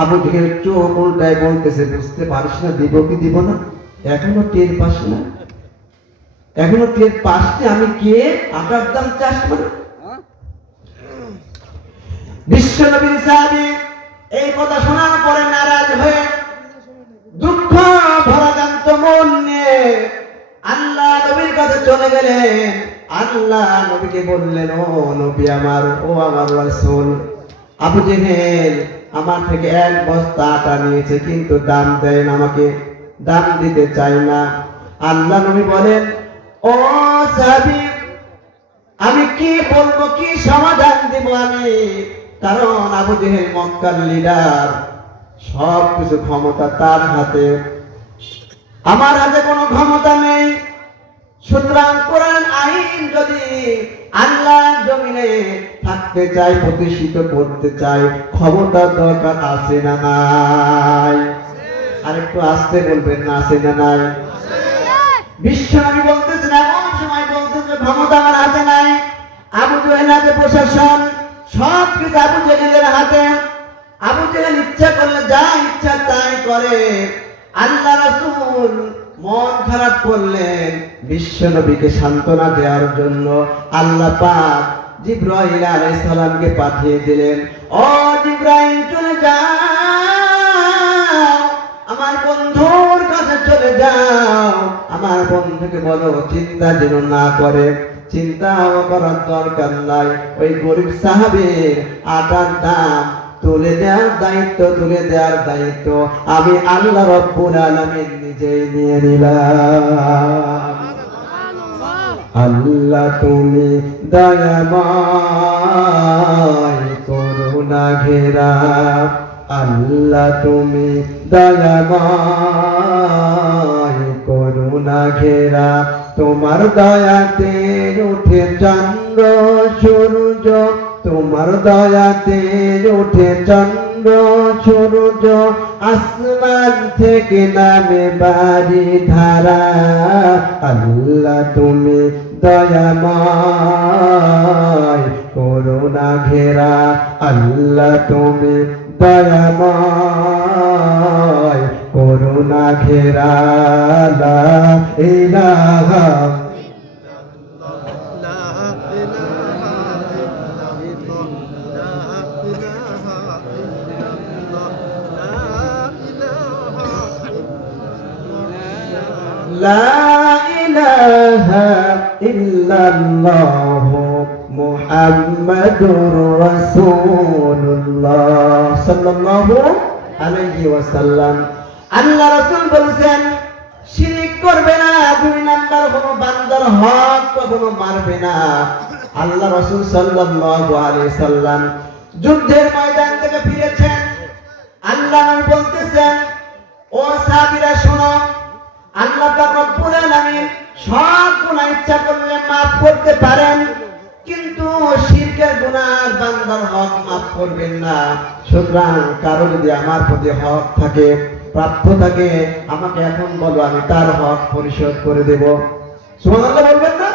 আবু জেহেল চোখ উল্টায় বলতেছে, বুঝতে পারিস না দিব কি দিব না? এখনো টের পাস না? এখনো টের পাসনি আমি কে? আটার দাম চাস মানে? বিশ্ব নবীর সাহাবী এই কথা শোনার পরে নারাজ হয়ে দুঃখ ভরাক্রান্ত মন নিয়ে আল্লাহ নবীর কাছে চলে গেলেন। আল্লাহ নবীকে বললেন, ও নবী আমার, ও আমার রাসূল, আবু জেহেল আমার থেকে 1 বস্তা আটা নিয়েছে, কিন্তু দাম দেয় না, আমাকে দাম দিতে চায় না। আল্লাহ নবী বলেন, ও সাহাবী, আমি কি বলবো, কি সমাধান দিব আমি? কারণ আবু জেহেল মক্কার লিডার, সব কিছু ক্ষমতা তার হাতে, আমার হাতে কোনো ক্ষমতা নেই। সুতরাং কোরআন আইন যদি আল্লাহ জমিনে থাকতে চাই, প্রতিষ্ঠিত করতে চাই, ক্ষমতা দরকার আছে না নাই? আরেকটু আসতে বলবেন না, আছে না নাই? বিশ্বনবী বলতেছেন, এমন সময় বলতেছে ক্ষমতা আমার হাতে নাই, আবু জেহেল হাতে প্রশাসন, সব কিছু আবু জেহেলের হাতে। আবু জেহেল ইচ্ছা করলে যা ইচ্ছা তাই করে। আল্লাহ রাসূল মন খারাপ করলেন, বিশ্বনবীকে সান্ত্বনা দেওয়ার জন্য আল্লাহ পাক জিবরাইল আলাইহিস সালামকে পাঠিয়ে দিলেন। ও জিবরাইল, চলে যাও, আমার বন্ধুর কাছে চলে যাও, আমার বন্ধুকে বলো চিন্তা যেন না করে, চিন্তা করার দরকার নাই। ওই গরিব সাহাবীর আটার দাম তুলে দেওয়ার দায়িত্ব আমি আল্লাহ রাব্বুল আলামিন নিজেই নিয়ে নিলাম। আল্লাহ তুমি দয়াময়, করুণা ঘেরা, আল্লাহ তুমি দয়াময়, করুণা ঘেরা, তোমার দয়াতে ওঠে চন্দ্র সূর্য, তোমার দয়াতে ওঠে চন্দ্র সূর্য, আসমান থেকে নামে বাড়ি ধারা, আল্লাহ তুমি দয়াময়, করুণা ঘেরা, আল্লাহ তুমি দয়াময়, করুণা ঘেরা, লা ইলাহা লা ইলাহা ইল্লাল্লাহ মুহাম্মাদুর রাসূলুল্লাহ সাল্লাল্লাহু আলাইহি ওয়াসাল্লাম। আল্লাহ রাসূল বলেছেন, শিরক করবে না, 2 নাম্বার কোনো বান্দার হক কখনো মারবে না। আল্লাহ রাসূল সাল্লাল্লাহু আলাইহি সাল্লাম যুদ্ধের ময়দান থেকে ফিরেছেন। আল্লাহ বলতেছেন, ও সাহাবীরা শোনো, আল্লাহ পাক রব্বুল আলামিন সব গুনাহ ইচ্ছা করলে maaf করতে পারেন, কিন্তু শিরকের গুনাহ বান্দার হক maaf করবেন না। সুতরাং কারো যদি আমার প্রতি হক থাকে, প্রাপ্য থাকে, আমাকে এখন বলো, আমি তার হক পরিশোধ করে দেব। সুবহানাল্লাহ বলবেন না?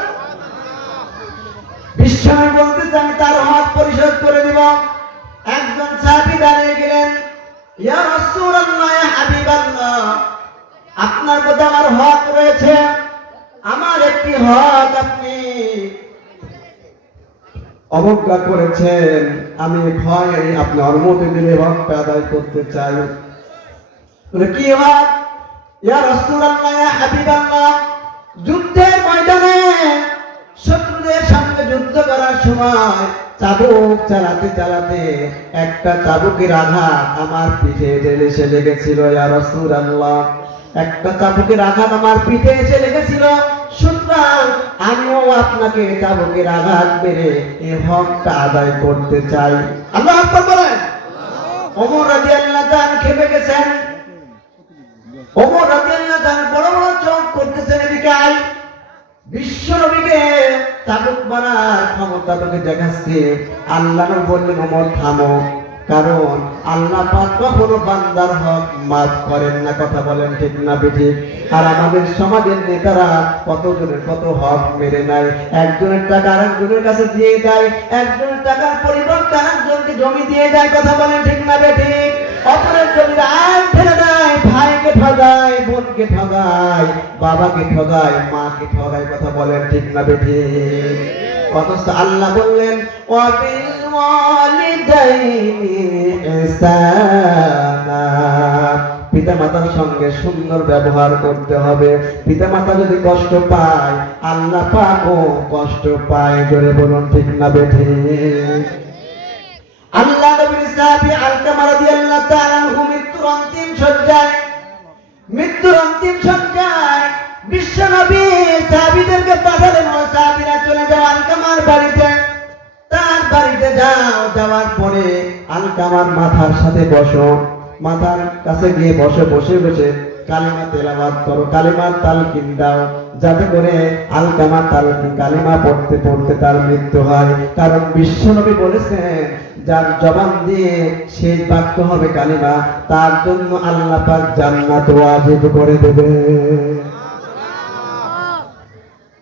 বিশ্বনবী বলতেছে, আমি তার হক পরিশোধ করে দেব। একজন সাহাবী দাঁড়িয়ে গেলেন, ইয়া রাসূলুল্লাহ, ইয়া হাবিবাল্লাহ, আপনার প্রতি আমার হক রয়েছে, আমার একটি হক আপনি অবজ্ঞা করেছেন, আমি আপনি অনুমতি দিলে হকটা আদায় করতে চাই। কি হক? ইয়া রাসূলুল্লাহ, ইয়া হাবিবাল্লাহ, যুদ্ধের ময়দানে শত্রুদের সামনে যুদ্ধ করার সময় চাবুক চালাতে চালাতে একটা চাবুকের আঘাত আমার পিঠে এসে লেগেছিল ইয়া রাসূলুল্লাহ। একটা চাবুকের আঘাত আমার পিঠে এসে লেগেছিল, সুতরাং আমিও আপনাকে চাবুকের আঘাত মেরে এই হকটা আদায় করতে চাই। আল্লাহু আকবার বলেন। ওমর রাদিয়াল্লাহু তাআলা খেপে গেছেন। ওমর রাদিয়াল্লাহু তাআলা বড় বড় চোখ করতেছেন, এদিকে আয়। বিশ্ব নবীকে চাবুক মারার ক্ষমতা তোকে দেখাচ্ছে। আল্লাহ বললেন, ওমর থামো, কারণ আল্লাহ পাক কখনো বান্দার হক মাফ করেন না। কথা বলেন ঠিক না বেঠিক? আর আমাদের সমাজের নেতারা কতজনের কত হক মেরে নেয়। একজনের টাকা আরেকজনের কাছে দিয়ে দেয়, একজনের টাকার পরিবর্তে আরেকজনকে জমি দিয়ে দেয়। কথা বলেন ঠিক না বেঠিক? অপরের জমির আইন ফেলে দেয়, ভাইকে ঠগায়, বোনকে ঠগায়, বাবাকে ঠগায়, মাকে ঠগায়। কথা বলেন ঠিক না বেঠিক? অথচ আল্লাহ বললেন, ওয়াবিল ওয়ালিদাইনি ইহসানা, পিতামাতার সঙ্গে সুন্দর ব্যবহার করতে হবে। পিতামাতা যদি কষ্ট পায়, আল্লাহ পাকও কষ্ট পায়। জোরে বলুন ঠিক না বেঠিক? আল্লাহ নবীর সাহাবী আলকামা রাদিয়াল্লাহু তাআলা আনহু মৃত্যুর অন্তিম শয্যায় বিশ্ব নবী সাহাবীদেরকে পাঠালেন, ও সাহাবীরা চলে যাও আলকামার বাড়িতে। তার বাড়িতে যাওয়ার পরে আলকামার মাথার সাথে বসো, মাথার কাছে গিয়ে বসে বসে কালিমা তেলাওয়াত করো, কালিমার তালকিন দাও, যাতে করে আলকামা তালকিন কালিমা পড়তে পড়তে তার মৃত্যু হয়। কারণ বিশ্বনবী বলেছেন, যার জবান দিয়ে সেই বাক্য হবে কালিমা, তার জন্য আল্লাহ পাক জান্নাত ওয়াজিব করে দেবে।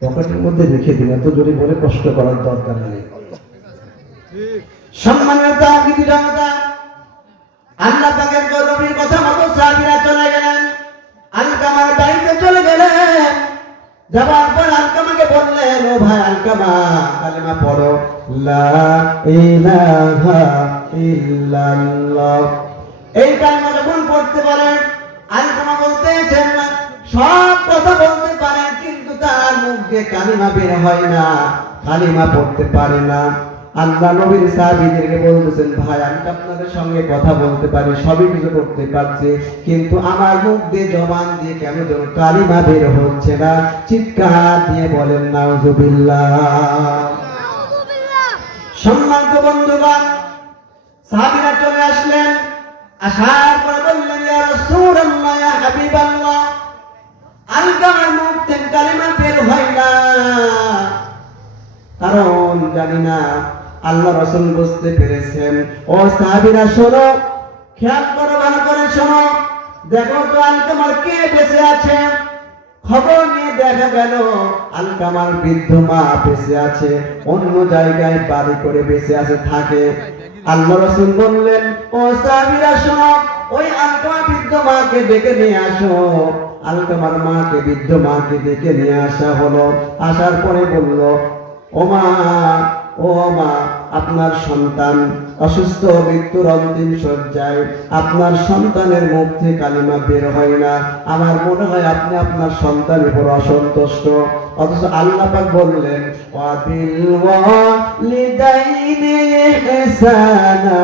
পকেটের মধ্যে রেখে দিন, এত জোরে বলে কষ্ট করার দরকার নেই। সম্মানের তাওহীদি জনতা, আল্লাহ পাকের নবীর কথা মতো সাহাবীরা চলে গেলেন, আলকামার বাড়িতে চলে গেলেন। যাবার পর আলকামাকে বললেন, ও ভাই আলকামা, কালিমা পড়ো, লা ইলাহা ইল্লাল্লাহ। এই কালিমা যখন পড়তে পারেন, আলকামা বলতেছেন না, সব কথা বলতে পারেন, কিন্তু তার মুখ দিয়ে কালিমা বের হয় না, কালিমা পড়তে পারে না। আল্লাহ নবীর সাহাবীদেরকে বলতেছেন, ভাই আমি আপনাদের সঙ্গে কথা বলতে পারি, সবই কিছু করতে পারছি, কিন্তু আমার মুখ দিয়ে জবান দিয়ে কেন যেন কালিমা বের হচ্ছে না। চিৎকার দিয়ে বলেন নাউজুবিল্লাহ। সম্মানিত বন্ধুগণ, সাহাবীরা চলে আসলেন, আসার পরে বললেন, ইয়া রাসূলুল্লাহ, ইয়া হাবিবাল্লাহ, আলকামার মুখ থেকে কালিমা বের হয় না, কারণ জানি না। আল্লাহ রাসূল বুঝতে পেরেছেন। ও সাহাবীরা শোনো, খেয়াল করো, ভালো করে শোনো, দেখো তো আলকামার কে বেঁচে আছে। খবর নিয়ে দেখা গেল আলকামার বৃদ্ধ মা বেঁচে আছে, অন্য জায়গায় বাড়ি করে বেঁচে আছে থাকে। আল্লাহ রাসূল বললেন, ও সাহাবীরা শোনো, ওই আলকামা বৃদ্ধ মাকে ডেকে নিয়ে আসো। আলকামার মাকে, বৃদ্ধ মাকে ডেকে নিয়ে আসা হলো। আসার পরে বলল, ও মা, আপনার সন্তান অসুস্থ, মৃত্যুর অন্তিম শয্যায়, আপনার সন্তানের মুখ থেকে কালিমা বের হয় না। আমার মনে হয় আপনি আপনার সন্তানের উপর অসন্তুষ্ট। অথচ আল্লাহ পাক বললেন, ওয়াবিল ওয়ালিদাইনি ইহসানা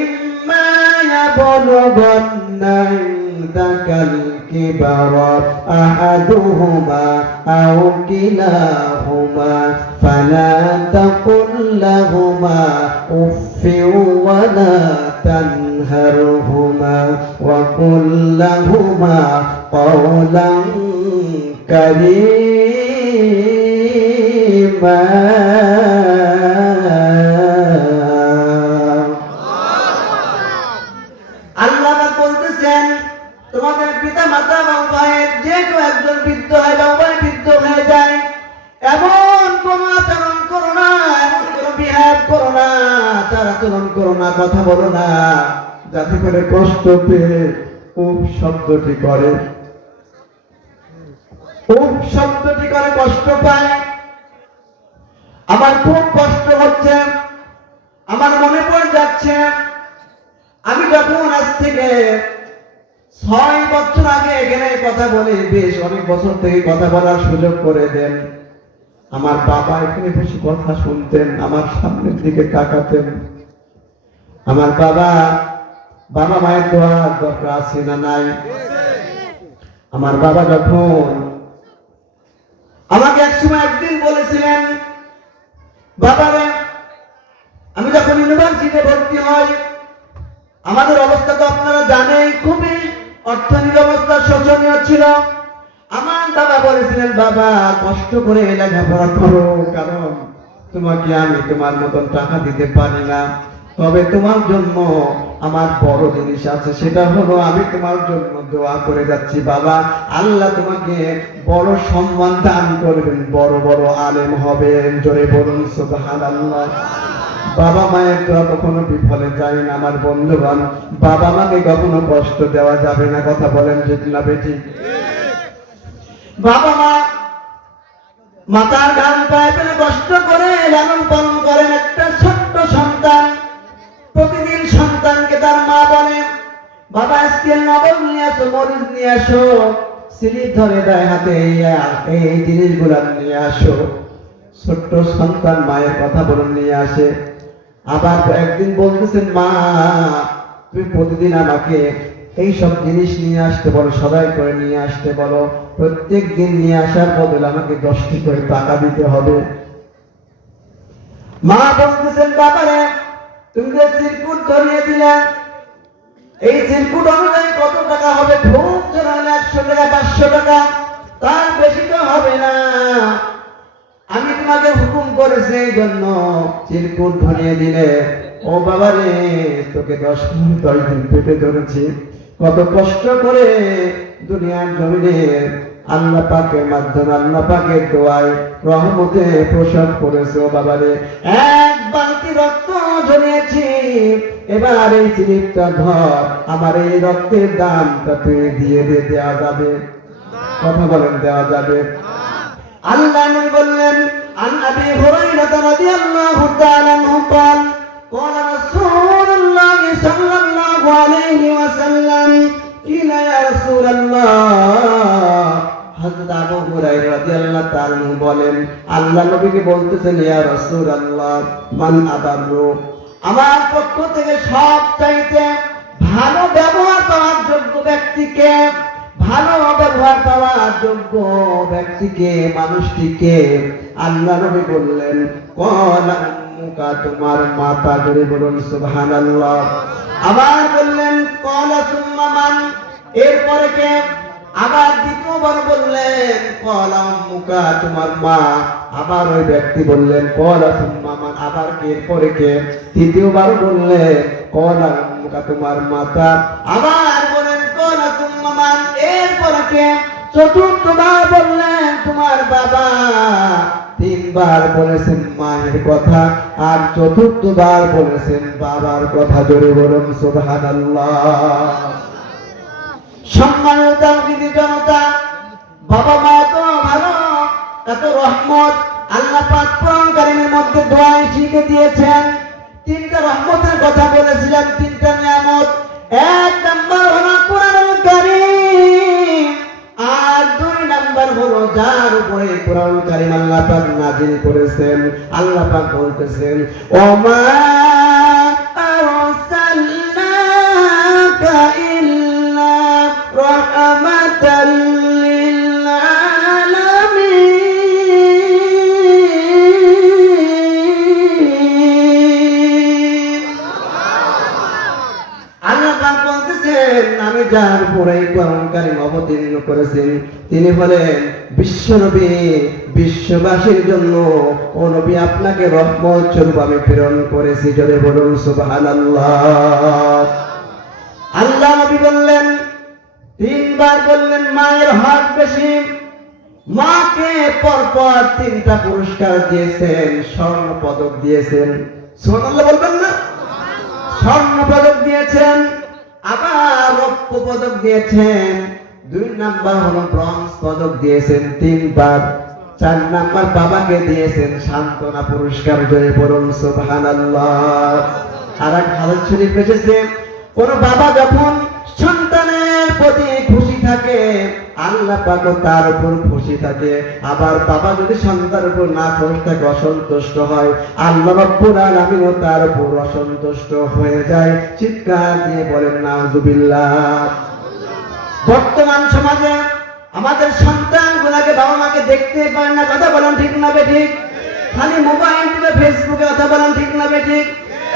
ইম্মা ইয়াবলুগান্না ইনদাকাল কিবারা আহাদুহুমা আও কিলাহুমা ফালা তাকুল লাহুমা উফফিন ওয়ালা তানহারহুমা ওয়া কুল লাহুমা কওলান কারীমা। আল্লাহ বলতেছেন, তোমাদের পিতা মাতা বা ভাইয়ের যে কেউ একজন বৃদ্ধ হয় বা উভয় বৃদ্ধ হয়ে যায়, এমন কোন আচরণ করো না, এমন কোন বিহেভ করো না, তার আচরণ করো না, কথা বলো না, যাতে করে কষ্ট পেয়ে উফ শব্দটি করে, উফ শব্দটি করে কষ্ট পায়। আমার খুব কষ্ট হচ্ছে, আমার মনে পড়ে যাচ্ছে, আমি যখন আজ থেকে 6 বছর আগে এখানে কথা বলি, বেশ অনেক বছর থেকে কথা বলার সুযোগ করে দেন। আমার বাবা এখানে বসে কথা শুনতেন, আমার সামনের দিকে তাকাতেন। আমার বাবা মায়ের দোয়ার দরকার আছে না নাই? আমার বাবা যখন আমাকে একসময় একদিন বলেছিলেন, বাবারে আমি যখন ইউনিভার্সিটিতে ভর্তি হই, আমাদের অবস্থা তো আপনারা জানেন, খুবই অর্থনৈতিক অবস্থা শোচনীয় ছিল। আমার বাবা বলেছিলেন, বাবা কষ্ট করে লেখাপড়া করো, কারণ তোমাকে আমি তোমার মতন টাকা দিতে পারি না, তবে তোমার জন্য আমার বড় জিনিস আছে, সেটা হলো আমি তোমার জন্য দোয়া করে যাচ্ছি বাবা, আল্লাহ তোমাকে বড় সম্মান দান করবেন, বড় বড় আলেম হবেন। জোরে বলুন সুবহানাল্লাহ। বাবা মায়ের দোয়া কখনো বিফলে যায় না আমার বন্ধুগণ। বাবা মাকে কখনো কষ্ট দেওয়া যাবে না, কথা বলেন ঠিক না বেটি? বাবা মা মাথার ঘাম পায়ে ফেলে কষ্ট করে লালন পালন করেন একটা ছোট্ট সন্তান। প্রতিদিন সন্তানকে তার মা বলে, বাবা আজকে লবণ নিয়ে আসো, মরিচ নিয়ে আসো, স্লিপ ধরে দেয় হাতে, এই জিনিসগুলো নিয়ে আসো। ছোট্ট সন্তান মায়ের কথা বলে নিয়ে আসে। আবার একদিন বলতেছেন, মা তুমি প্রতিদিন আমাকে এই সব জিনিস নিয়ে আসতে বলো, সদাই করে নিয়ে আসতে বলো, প্রত্যেক দিন নিয়ে আসার বদলে আমাকে 10টি করে টাকা দিতে হবে। মা বলতেছেন, বাবারে তুমি যে সিরকুট ধরিয়ে দিলে, এই সিরকুট অনুযায়ী কত টাকা হবে? খুব জোর হলে 100 টাকা 500 টাকা, তার বেশি তো হবে না। আমি তোমাকে হুকুম করেছি এই জন্য চিরকুট ধরিয়ে দিলে। ও বাবা রে, তোকে 10 দিন পেটে ধরেছি, কত কষ্ট করে দুনিয়ার জমিনে আল্লাহ পাকের মাধ্যমে, আল্লাহ পাকের দোয়ায় রহমতে প্রসব করেছে। ও বাবা রে, এক বালতি রক্ত ঝরিয়েছি, এবার এই চিলিপটা ধর, আমার এই রক্তের দামটা তুই দিয়ে দেওয়া যাবে? কথা বলেন, দেওয়া যাবে? আল্লাহ নবী বললেন, আন আবি হুরায়রা রাদিয়াল্লাহু তাআলা আনহু قال قال رسول الله صلى الله عليه وسلم قيل يا رسول الله। হযরত আবু হুরায়রা রাদিয়াল্লাহু তাআলা আনহু বলেন, আল্লাহ নবীকে বলতেছেন, ইয়া রাসূলুল্লাহ মান আবারু, আমার পক্ষ থেকে সবচাইতে ভালো ব্যবহার পাওয়ার যোগ্য ব্যক্তিকে, ভালো ব্যবহার পাওয়ার যোগ্য ব্যক্তিকে, মানুষটিকে? আল্লাহ নবী বললেন, কলা উম্মুকা, তোমার মাতা। জোরে বলুন সুবহানাল্লাহ। আবার বললেন, কলা সুম্মা মান, এরপরে কে? আবার দ্বিতীয়বার বললেন, কলা উম্মুকা, তোমার মা। আবার ওই ব্যক্তি বললেন, কলা সুম্মা মান, আবার এরপরে কে? তৃতীয়বার বললেন, কলা উম্মুকা, তোমার মাতা। আবার বলেন, কলা সুম্মা মান, এরপরে কে? চতুর্থবার বললেন, তোমার বাবা। 3বার বলেছেন মায়ের কথা, আর চতুর্থবার বলেছেন বাবার কথা। জোরে বলুন সুবহানাল্লাহ। সম্মানিত তাওহীদি জনতা, বাবা মা তো ভালো, এত রহমত আল্লাহ পাক কোরআন কারীমের মধ্যে দোয়ায় শিখে দিয়েছেন। 3টা রহমতের কথা বলেছিলেন, 3টা নিয়ামত। 1 নাম্বার হলো কোরআনুল কারীম, আর 2 নাম্বার হলো যার উপরে কোরআনুল কারীম আল্লাহ পাক নাযিল করেছেন। আল্লাহ পাক বলতেছেন, ওমা আরসালনাকা ইল্লা রাহমাতাল লিল আলামিন। আল্লাহ পাক বলতেছেন, আমি যার উপরে কোরআন কারীম অবতীর্ণ করেছেন তিনি হলেন বিশ্বনবী, বিশ্ববাসীর জন্য। ও নবী, আপনাকে রহমত স্বরূপ আমি প্রেরণ করেছি। জোরে বলুন সুবহানাল্লাহ। আল্লাহ নবী বললেন, 3বার বললেন মায়ের হক বেশি। মাকে পরপর 3টা পুরস্কার দিয়েছেন, স্বর্ণ পদক দিয়েছেন। সুবহানাল্লাহ বলবেন না? স্বর্ণ পদক দিয়েছেন, আবার রৌপ্য পদক দিয়েছেন। 2 নাম্বার হলো ব্রোঞ্জ পদক দিয়েছেন 3বার। 4 নাম্বার বাবাকে দিয়েছেন সান্ত্বনা পুরস্কার। জোরে বলুন সুবহানাল্লাহ। আর এক হাদিস শরীফ এসেছে, কোন বাবা যখন সন্তানের প্রতি খুশি থাকে আল্লাহ পাক তার উপর খুশি থাকে। আবার বাবা যদি সন্তানের উপর না খুশি থাকে, অসন্তুষ্ট হয়, আল্লাহ রাব্বুল আলামিন তার উপর অসন্তুষ্ট হয়ে যায়। চিৎকার দিয়ে বলেন নাউজুবিল্লাহ। বর্তমান সমাজে আমাদের সন্তানগুলোকে বাবা মাকে দেখতে পায় না, কথা বলেন ঠিক না বেঠিক? খালি মোবাইল টিপে ফেসবুকে, কথা বলেন ঠিক না বেঠিক?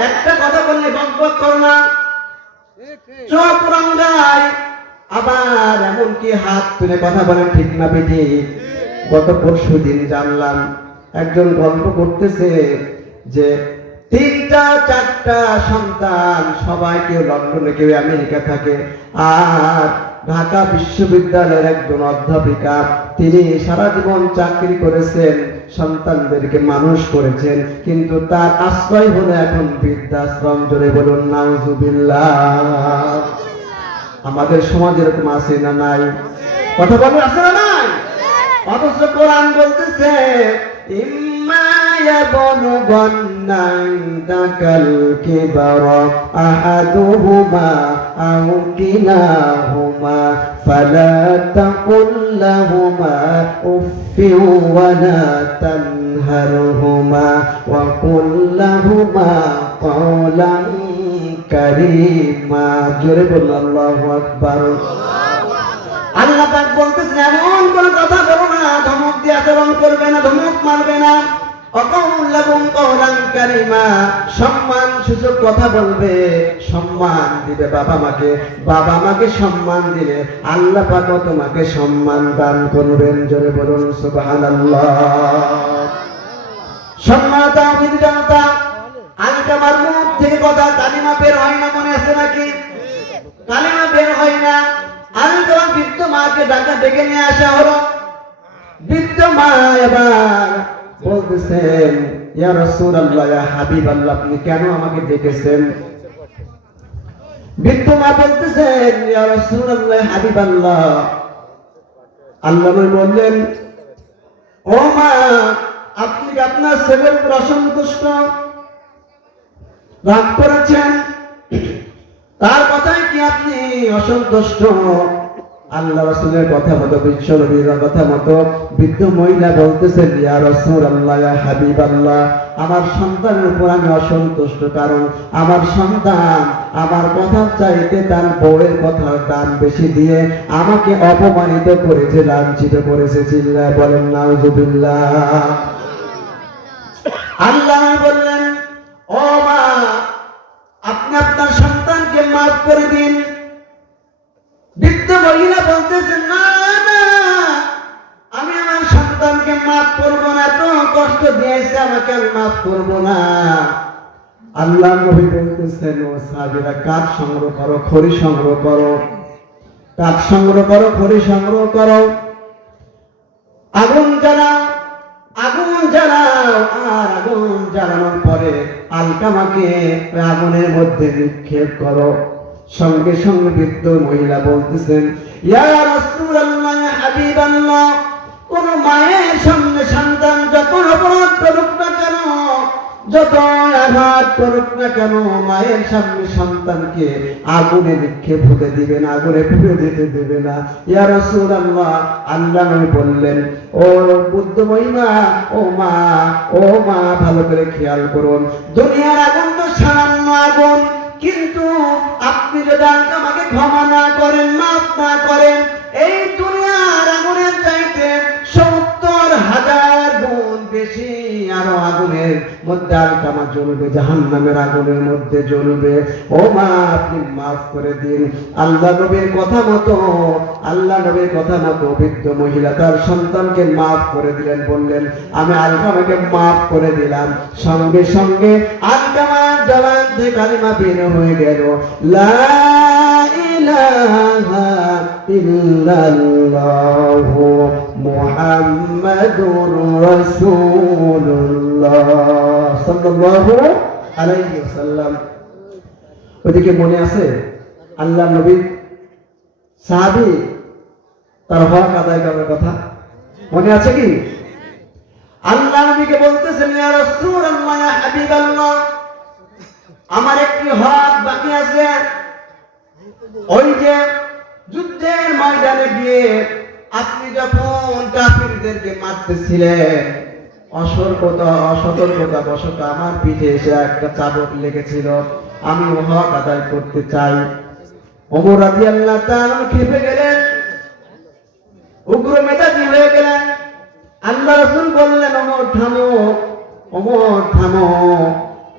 একটা কথা বললে বকবক করো না, চোখ রাঙ্গায়, আবার এমনকি হাত তুলে, কথা বলেন ঠিক না বেঠিক? গত পরশুদিন জানলাম একজন গল্প করতেছে যে 3টা 4টা সন্তান, সবাই কেউ লন্ডনে, কেউ আমেরিকা থাকে। আর ঢাকা বিশ্ববিদ্যালয়ের একজন অধ্যাপিকা, তিনি সারা জীবন চাকরি করেছেন, সন্তানদেরকে মানুষ করেছেন, কিন্তু তার আশ্রয় হলো এখন বৃদ্ধাশ্রম। জোরে বলুন নাউজুবিল্লাহ। আমাদের সমাজে এরকম আছে না নাই? কথা বলুন, আছে না নাই? অথচ কোরআন বলতেছে ইম্মা ইয়াবলুগান্না ইনদাকাল কিবারা আহাদুহুমা আও কিলাহুমা ফালা তাকুল লাহুমা উফফিন ওয়া লা তানহারহুমা ওয়া কুল লাহুমা কাওলান কারীমা। জোরে বলুন আল্লাহু আকবার। আল্লাহ পাক বলতেছেন এমন কোন কথা বলো না, ধমক দিয়ে আচরণ করবে না, ধমক মারবে না। অকাউল লাহুম কাওলান কারীমা, সম্মান সূচক কথা বলবে, সম্মান দিবে বাবা মাকে। বাবা মাকে সম্মান দিলে আল্লাহ পাক তোমাকে সম্মান দান করবেন। জোরে বলুন সুবহানাল্লাহ। সম্মানিত মুমিন জনতা, আজকে আমার মুখ থেকে কথা কালিমা বের হয় না, মনে আছে নাকি? কালিমা বের হয় না। আমি তোমার বৃদ্ধ মাকে ডেকে নিয়ে আসা হলো। বৃদ্ধ মা এবার বলতেছেন ইয়া রাসূলুল্লাহ, ইয়া হাবিবাল্লাহ, আপনি কেন আমাকে ডেকেছেন? বৃদ্ধ মা বলতেছেন ইয়া রাসূলুল্লাহ, হাবিবাল্লাহ, আল্লাহ নবী বললেন ও মা, আপনি আপনার ছেলের উপর অসন্তুষ্ট, রাগ করেছেন, তার কথায় কি আপনি অসন্তুষ্ট? আল্লাহ রাসূলের কথা মতো, বিশ্ব নবীর কথা মতো বৃদ্ধ মহিলা বলতেছেন ইয়া রাসূলুল্লাহ, ইয়া হাবিবাল্লাহ, আমার সন্তানের উপর আমি অসন্তুষ্ট, কারণ আমার সন্তান আমার কথার চাইতে তার বউয়ের কথার দাম বেশি দিয়ে আমাকে অপমানিত করেছে, লাঞ্ছিত করেছে। চিল্লায় বলেন নাউজুবিল্লাহ। আল্লাহ বললেন ও মা, আপনি আপনার সন্তানকে মাফ করে দিন। বৃদ্ধ মহিলা বলতেছেন না না, আমি আমার সন্তানকে মাফ করবো না, এত কষ্ট দিয়েছে আমাকে, আমি মাফ করবো না। আল্লাহ নবী বলতেছেন ও সাহাবীরা, কাঠ সংগ্রহ করো, খড়ি সংগ্রহ করো, কাঠ সংগ্রহ করো, খড়ি সংগ্রহ করো, আগুন জ্বালাও, আগুন জ্বালাও। আর আগুন জ্বালানোর পরে আলকামাকে আগুনের মধ্যে নিক্ষেপ করো। সঙ্গে সঙ্গে বৃদ্ধ মহিলা বলতেছেন ইয়া রাসূলুল্লাহ, ইয়া হাবিবাল্লাহ, কোন মায়ের সামনে সন্তান যত অপরাধ করুক না কেন, যত আঘাত করুক না কেন, মায়ের সামনে সন্তানকে আগুনে নিক্ষেপ হতে দিবে না, আগুনে পুড়ে দিতে দেবে না। ইয়া রাসূলুল্লাহ, আল্লাহ নবী বললেন ও বুদ্ধ মহিমা, ও মা, ও মা, ভালো করে খেয়াল করুন, দুনিয়ার আগুন তো সামান্য আগুন, কিন্তু আপনি যদি আমাকে ক্ষমা না করেন, মাফ না করেন, এই দুনিয়ার আগুনের চাইতে 70,000 গুণ বেশি আরো আগুনের মধ্যে আলকামা জ্বলবে, জাহান্নামের আগুনের মধ্যে জ্বলবে। ও মা, আপনি মাফ করে দিন। আল্লাহ নবীর কথা মতো, আল্লাহ নবীর কথা মতো বৃদ্ধ মহিলা তার সন্তানকে মাফ করে দিলেন। বললেন আমি আলকামাকে মাফ করে দিলাম। সঙ্গে সঙ্গে আলকামার জবান থেকে কালিমা বের হয়ে গেল, লা ইলাহা ইল্লাল্লাহু মুহাম্মাদুর রাসূলুল্লাহ সাল্লাল্লাহু আলাইহি ওয়াসাল্লাম। ওদিকে মনে আছে আল্লাহ নবী সাহাবী তার হক আদায় করার কথা মনে আছে কি? আল্লাহ নবীকে বলতেছেন ইয়া রাসূলুল্লাহ, ইয়া হাবিবাল্লাহ, আমার একটি হক বাকি আছে। ওই যে যুদ্ধের ময়দানে গিয়ে আপনি যখন কাফিরদেরকে মারতেছিলেন, অসতর্কতা বশত আমার পিঠে এসে একটা চাবুক লেগেছিল, আমি হক আদায় করতে চাই। ওমর রাদিয়াল্লাহু তাআলা খেপে গেলেন, উগ্র মেজাজি হয়ে গেলেন। আল্লাহ রাসূল বললেন, ওমর থামো, ওমর থামো,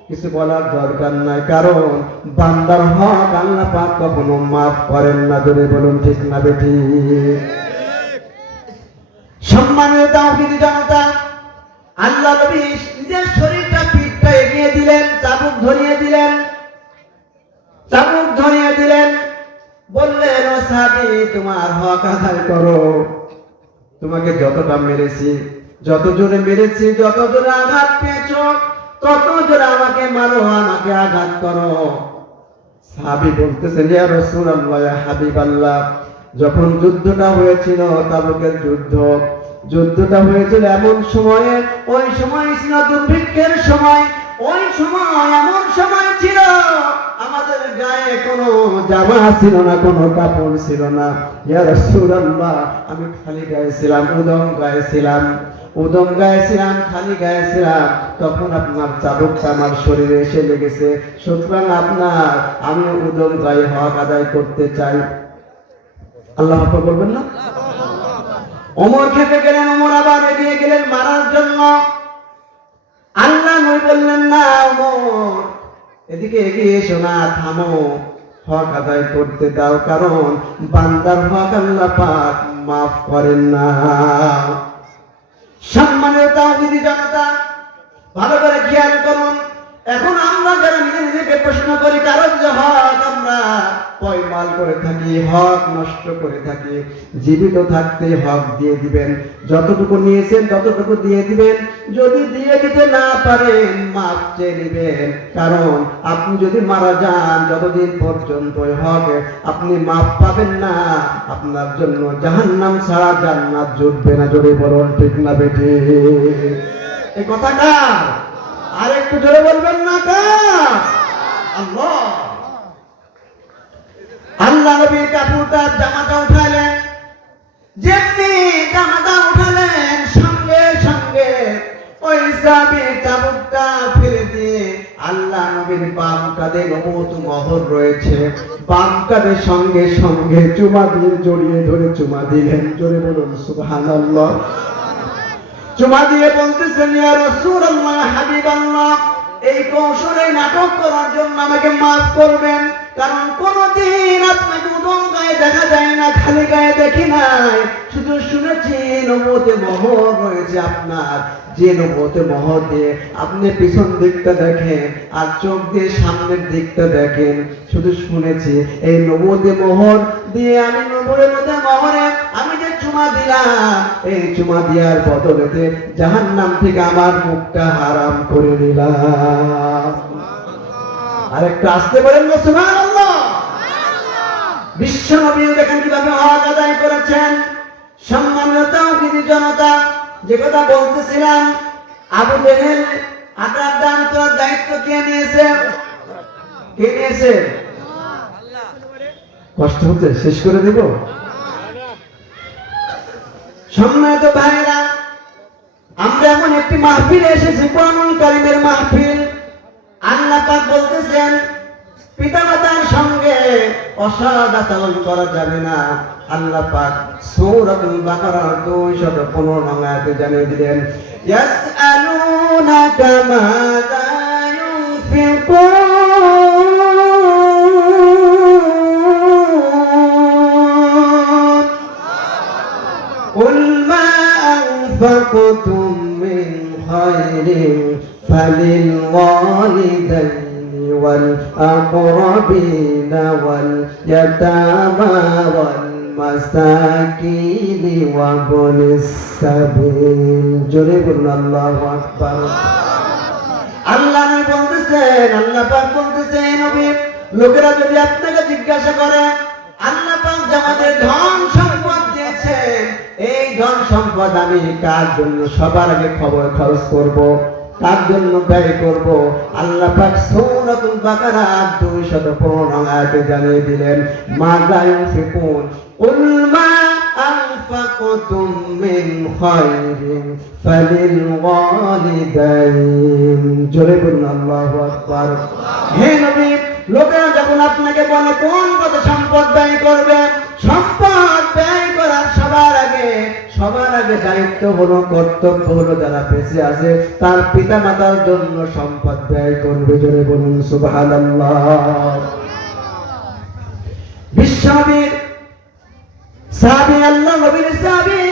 কিছু বলার দরকার নাই, কারণ বান্দার হক আল্লাহ পাক কখনো মাফ করেন না। জোরে বলুন ঠিক না বেঠিক? সম্মানিত তাওহীদি জনতা, আল্লাহ নবী নিজের শরীরটা পিঠটা এগিয়ে দিলেন, চাবুক ধরিয়ে দিলেন, চাবুক ধরিয়ে দিলেন, বললেন, ও সাহাবী, তোমার হক আদায় করো। তোমাকে যতটা মেরেছি, যত জোরে মেরেছি, যত জোরে আঘাত পেয়েছো, তত জোরে আমাকে মারো, আমাকে আঘাত করো। সাহাবী বলতেছেন, ইয়া রাসূলুল্লাহ, ইয়া হাবিবাল্লাহ, যখন যুদ্ধটা হয়েছিল, তাবুকের যুদ্ধটা হয়েছিল এমন সময়ে, ওই সময় ছিল দুর্ভিক্ষের সময়, ওই সময় এমন সময় ছিল আমাদের গায়ে কোনো জামা ছিল না, কোনো কাপড় ছিল না। ইয়া রাসূলুল্লাহ, আমি খালি গায়ে ছিলাম, উদম গায়ে ছিলাম, খালি গায়ে ছিলাম। তখন আপনার চাবুকটা আমার শরীরে এসে লেগেছে, সুতরাং আমি উদম গায়ে হক আদায় করতে চাই। আল্লাহু আকবার বলবেন না? ওমর খেপে গেলেন, ওমর আবার এগিয়ে গেলেন মারার জন্য। আল্লাহ নবী বললেন, না ওমর, এদিকে এগিয়ে এসো না, থামো, হক আদায় করতে দাও, কারণ বান্দার হক আল্লাহ পাক মাফ করেন না। সম্মানিত তাওহীদি জনতা, ভালো করে খেয়াল করুন। এখন আমরা যারা নিজেকে প্রশ্ন করি, কারণ যে হক আমরা পয়মাল করে থাকি, হক নষ্ট করে থাকি, জীবিত থাকতে হক দিয়ে দিবেন, যতটুকু নিয়েছেন ততটুকু দিয়ে দিবেন। যদি দিয়ে দিতে না পারেন, মাফ চেয়ে নেবেন, কারণ আপনি যদি মারা যান, যতদিন পর্যন্ত হক আপনি মাফ পাবেন না, আপনার জন্য জাহান্নাম ছাড়া জান্নাত জুটবে না। জোরে বলুন ঠিক না বেঠিক? এই কথাটা আর একটু জোরে বলবেন না? আল্লাহ নবীর কাপড়টা, জামাটা উঠালেন, যেমনি জামাটা উঠালেন, সঙ্গে সঙ্গে ওই সাহাবীর চাবুকটা ফেলে দিয়ে আল্লাহ নবীর বাম কাঁধে নবুয়ত মোহর রয়েছে, বাম কাঁধের সঙ্গে সঙ্গে চুমা দিয়ে জড়িয়ে ধরে চুমা দিলেন। জোরে বলুন সুবহানাল্লাহ। চুমা দিয়ে বলতেছেন, ইয়া রাসূলুল্লাহ, হাবিবাল্লাহ, এই কৌশলে নাটক করার জন্য আমাকে মাফ করবেন, কারণ কোনদিন আপনাকে উদম গায়ে দেখা যায় না, খালি গায়ে দেখি নাই, শুধু শুনেছি নবুয়তে মোহর রয়েছে আপনার। যে নবুয়তে মোহর দিয়ে আপনি পিছন দিকটা দেখেন আর চোখ দিয়ে সামনের দিকটা দেখেন, শুধু শুনেছি। এই নবুয়তে মোহর দিয়ে আমি নবুয়তের মধ্যে মোহরে আমি যে চুমা দিলাম, এই চুমা দেওয়ার বদলেতে জাহান্নাম থেকে আমার মুখটা হারাম করে দিলাম। আরেকটু আসতে পারেন না? সুবহানাল্লাহ। বিশ্ব নবী দেখেন কিভাবে হক আদায় করেছেন। সম্মানিত তাওহীদি জনতা, যে কথা বলতেছিলাম, আবু জেহেল আটার দান করার দায়িত্ব কে নিয়েছে? কে নিয়েছে? কষ্ট হচ্ছে, শেষ করে দেব। সম্মানিত ভাইরা, আমরা এমন একটি মাহফিলে এসেছি, কোরআনুল কারীমের মাহফিল। আল্লাহ পাক বলতেছেন, পিতামাতার সঙ্গে অসৎ আচরণ করা যাবে না। আল্লাহ পাক সূরাতুল বাকারার 215 নং আয়াতে জানিয়ে দিলেন, ইয়াসআলুনাকা মাযা ইউনফিকুন কুল মা আনফাকতুম মিন খায়রিন ফালিল ওয়ালিদাইনি ওয়াল আকরাবিনা ওয়াল ইয়াতামা ওয়াল মাসাকিনি ওয়া ইবনিস সাবিল। জোরে বলুন আল্লাহু আকবার। আল্লাহ নবী বলতেছেন, আল্লাহ পাক বলতেছেন, নবী, লোকেরা যদি আপনাকে জিজ্ঞাসা করে, আল্লাহ পাক আমাদের ধন সম্পদ দিয়েছেন, এই ধন সম্পদ আমি কার জন্য সবার আগে খরচ করব, কার জন্য ব্যয় করব, আল্লাহ পাক সূরাতুল বাকারা 215 নং আয়াতে জানিয়ে দিলেন, মাযা ইউনফিকুন কুল মা আনফাকু فعلتم من خير فللوالدين জোরে বলুন আল্লাহু আকবার। হে নবী, লোকেরা যখন আপনাকে বলে কোন পথে সম্পদ ব্যয় করবে, সম্পদ ব্যয় করার সবার আগে দায়িত্ব হলো, কর্তব্য হলো যারা বেঁচে আছে তার পিতা মাতার জন্য সম্পদ ব্যয় করবে। জোরে বলুন সুবহানাল্লাহ। বিশ্বনবীর সাহাবী, আল্লাহ নবীর সাহাবী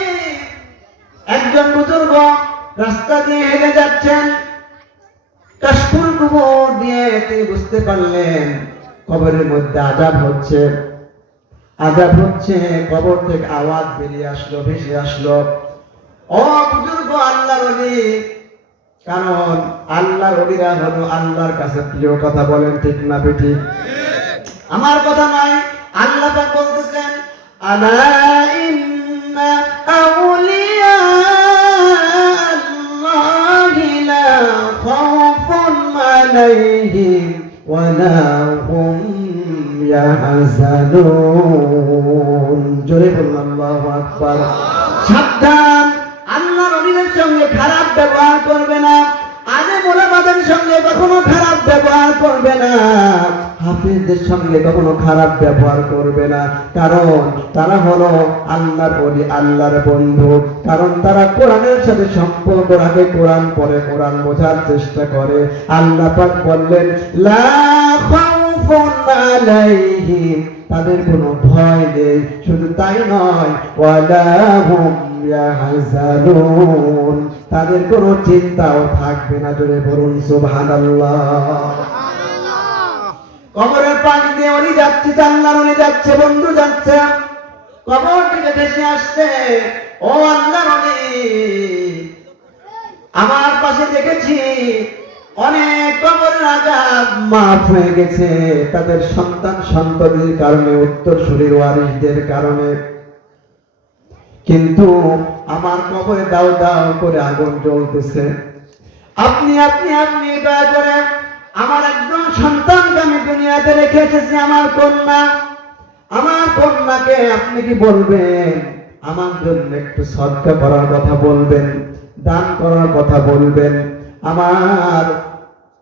একজন বুজুর্গ রাস্তা দিয়ে হেঁটে যাচ্ছেন, কাশফুল কবর দিয়ে তিনি বুঝতে পারলেন কবরের মধ্যে আযাব হচ্ছে, কবর থেকে আওয়াজ বেরিয়ে আসলো, ভেসে আসলো। ও বুজুর্গ আল্লাহর ওলি, কারণ আল্লাহর ওলিরা হলো আল্লাহর কাছে প্রিয়। কথা বলেন ঠিক না বেঠিক? আমার কথা নয়, আল্লাহ পাক বলতেছেন আলা ইন্না আউলিয়া আল্লাহি লা খাউফুন আলাইহিম ওয়া লা হুম ইয়াহজানুন। জোরে বলুন আল্লাহু আকবার। সাবধান, আল্লাহর ওলিদের সঙ্গে খারাপ ব্যবহার করবে না, আলেম ওলামাদের সঙ্গে কখনো খারাপ ব্যবহার করবে না, হাফেজদের সঙ্গে কখনো খারাপ ব্যবহার করবে না, কারণ তারা হলো আল্লাহর ওলি, আল্লাহর বন্ধু। কারণ তারা কোরআনের সাথে সম্পর্ক রাখে, কোরআন পড়ে, কোরআন বোঝার চেষ্টা করে। আল্লাহ পাক বললেন লা খাউফুন আলাইহিম, তাদের কোনো ভয় নেই। শুধু তাই নয়, ওয়ালা হুম ইয়াহজানুন, তাদের কোনো চিন্তাও থাকবে না। জোরে বলুন সুবহানাল্লাহ। কবরের পানি দিয়ে উনি যাচ্ছে, আল্লাহর উনি যাচ্ছে, বন্ধু যাচ্ছে, কবর থেকে ভেসে আসছে। ও আল্লাহর উনি, আমার পাশে দেখেছি অনেক কবরের আযাব মাফ হয়ে গেছে তাদের সন্তান সন্ততির কারণে, উত্তরসূরির ওয়ারিসদের কারণে, কিন্তু আমার কবরে দাও দাও করে আগুন জ্বলতেছে। আপনি আপনি আপনি দয়া করে আমার একজন সন্তানকে আমি দুনিয়াতে রেখে এসেছি, আমার কন্যাকে আপনি কি বলবেন আমার জন্য একটু সদকা করার কথা বলবেন, দান করার কথা বলবেন। আমার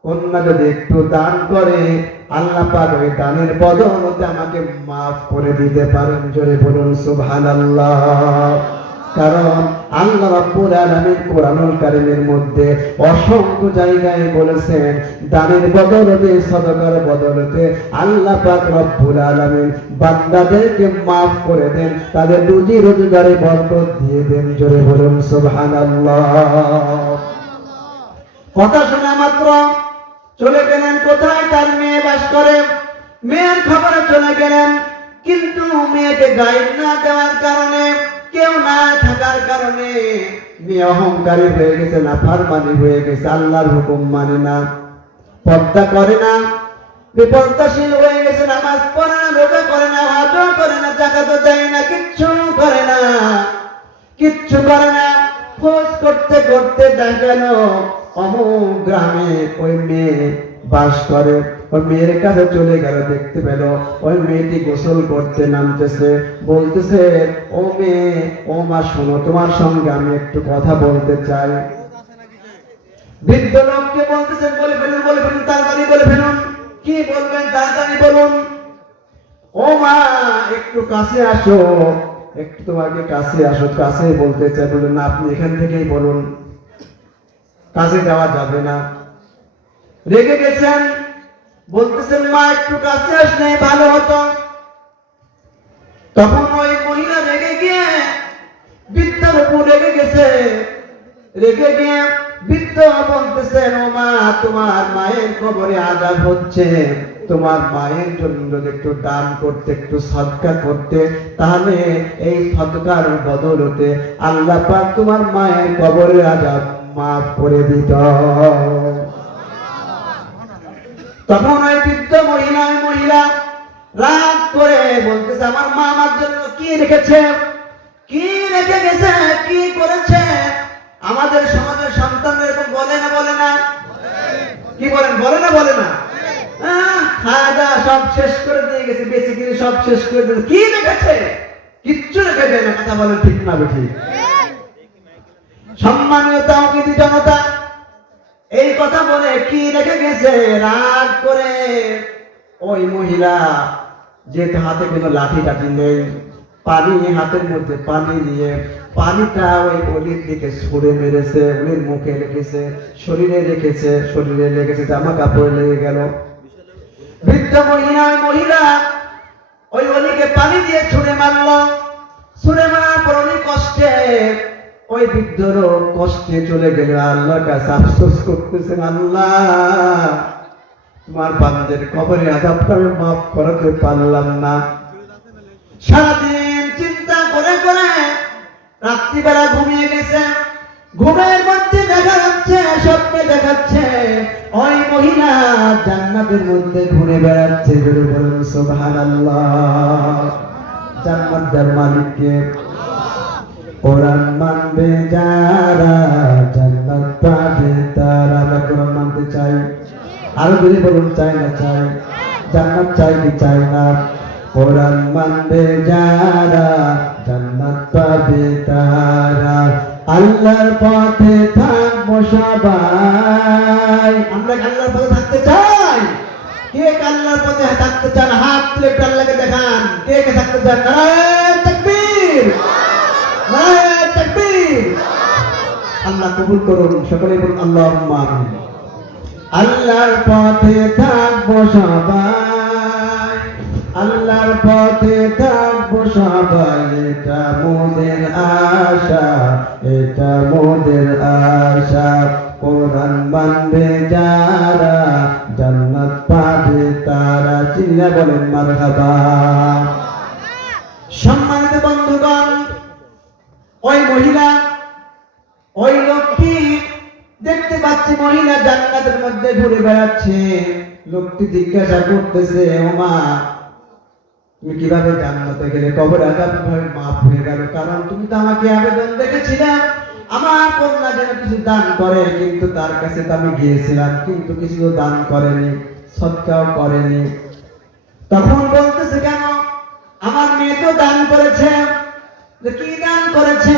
কন্যা যদি একটু দান করে, আল্লাহ পাক ওই দানের বদৌলতে আমাকে মাফ করে দিতে পারেন। জোরে বলুন সুবহানাল্লাহ। কারণ আল্লাহ রাব্বুল আলামিন কোরআনুল কারীমের মধ্যে অসংখ্য জায়গায় বলেছেন দানের বদৌলতে, সদকার বদৌলতে আল্লাহ পাক রব্বুল আলামিন বান্দাদেরকে মাফ করে দেন, তাদের রুজি রোজগারে বরকত দিয়ে দেন। জোরে বলুন সুবহানাল্লাহ। কথা শোনা মাত্র চলে গেলেন কোথায়, তার মেয়ে বাস করে, মেয়ের খবরে চলে গেলেন। কিন্তু মেয়েকে গাইড না দেওয়ার কারণে, কেউ না থাকার কারণে মেয়ে অহংকারী হয়ে গেছে, নাফরমানি হয়ে গেছে, আল্লাহর হুকুম মানে না, পর্দা করে না, বিপর্দাশীল হয়ে গেছে, নামাজ পড়ে না, রোজা করে না, হজও করে না, যাকাতও দেয় না, কিচ্ছু করে না। খোঁজ করতে করতে দেখা গেল অমুক গ্রামে ওই মেয়ে বাস করে। ওই মেয়ের কাছে চলে গেল, দেখতে পেল ওই মেয়েটি গোসল করতে নামতেছে, বলতেছে ও মেয়ে, ও মা শোনো, তোমার সঙ্গে আমি একটু কথা বলতে চাই। বৃদ্ধ লোককে বলতেছেন বলে ফেলুন, তাড়াতাড়ি বলে ফেলুন, কি বলবেন তাড়াতাড়ি বলুন। ও মা একটু কাছে আসো, একটু তোমাকে কাছে আসো। কাছে বলতে চাই, বললেন না আপনি এখান থেকেই বলুন, কাছে যাওয়া যাবে না। রেগে গেছেন, বলতেছেন মা একটু কাছে আসলে ভালো হতো। তখন ওই মহিলা রেগে গিয়ে বৃদ্ধের উপর রেগে গেছে, রেগে গিয়ে বৃদ্ধ বলতেছেন ও মা, তোমার মায়ের কবরে আযাব হচ্ছে, তোমার মায়ের জন্য যদি একটু দান করতে, একটু সদকা করতে, তাহলে এই সদকার বদৌলতে আল্লাহ পাক তোমার মায়ের কবরের আযাব মাফ করে দিত। তখন ওই বৃদ্ধ মহিলা রাগ করে বলতেছে আমার মা আমার জন্য কি রেখে গেছে, কি করেছে। আমাদের সমাজের সন্তানরা এরকম বলে না, কি বলেন, বলে না। খাওয়া দাওয়া সব শেষ করে দিয়ে গেছে, বেঁচে কিনে সব শেষ করে দিয়েছে, কি রেখেছে, কিচ্ছু রেখে দেয় না। কথা বলেন ঠিক না বেঠিক? সম্মানীয় তাওহীদি জনতা, এই কথা বলে কি রেখে গেছে? রাগ করে ওই মহিলা, যেহেতু হাতে কোনো লাঠি টাঠি নেই, পানি হাতের মধ্যে পানি নিয়ে পানিটা ওই অলির দিকে ছুঁড়ে মেরেছে, অলির মুখে লেগেছে, শরীরে লেগেছে, জামা কাপড়ে লেগে গেল। বৃদ্ধ মহিলা ওই অলিকে পানি দিয়ে ছুঁড়ে মারলো। ছুঁড়ে মারার পর অলি কষ্টে, ওই বৃদ্ধর কষ্টে চলে গেল। আল্লাহর কাছে আফসোস করতেছেন, আল্লাহ তোমার বান্দাদের কবরের আযাবটা আমি মাফ করাতে পারলাম না। সারাদিন চিন্তা করে করে রাত্রিবেলা ঘুমিয়ে গেছে। ঘুমের মধ্যে দেখা যাচ্ছে, স্বপ্নে দেখাচ্ছে ওই মহিলা জান্নাতের মধ্যে ঘুরে বেড়াচ্ছে। বলে বলুন সুবহানাল্লাহ। জান্নাতের মালিককে। কোরআন মানবে যারা জান্নাত পাবে তারা। আমরা কোরআন মানতে চাই, আরো বেশি বলুন চাই না চাই? জান্নাত চাই কি চাই না? কোরআন মানবে যারা জান্নাত পাবে তারা। আল্লাহর পথে থাকবো সবাই। আমরা আল্লাহর পথে থাকতে চাই। কে আল্লাহর পথে থাকতে চান? হাত তুলে আল্লাহকে দেখান। কে কে থাকতে চান? নারায়ে তাকবীর, নারায়ে তাকবীর। আল্লাহ কবুল করুন। সকলে বলুন আল্লাহুম্মা আমিন। আল্লাহর পথে থাকবো সবাই, আল্লাহর পথে থাকবো সবাই। এটা মোদের আশা, এটা মোদের আশা। কোরআন মানবে যারা জান্নাত পাবে তারা। চিল্লা বলেন মারহাবা। সম্মানিত বন্ধুগণ, ওই মহিলা, ওই লোকটি দেখতে পাচ্ছি মহিলা জান্নাতের মধ্যে ঘুরে বেড়াচ্ছে। লোকটি জিজ্ঞাসা করতেছে, ওমা তুমি কিভাবে জান্নাতে গেলে? কবর আযাব কিভাবে মাফ হয়ে গেল? কারণ তুমি তো আমাকে আবেদন দেখেছিলে আমার কন্যা যেন কিছু দান করে, কিন্তু তার কাছে তো আমি গিয়েছিলাম, কিন্তু কিছু দান করেনি, সদকাও করেনি। তখন বলতেছে, কেন? আমার মেয়ে তো দান করেছে। কি দান করেছে?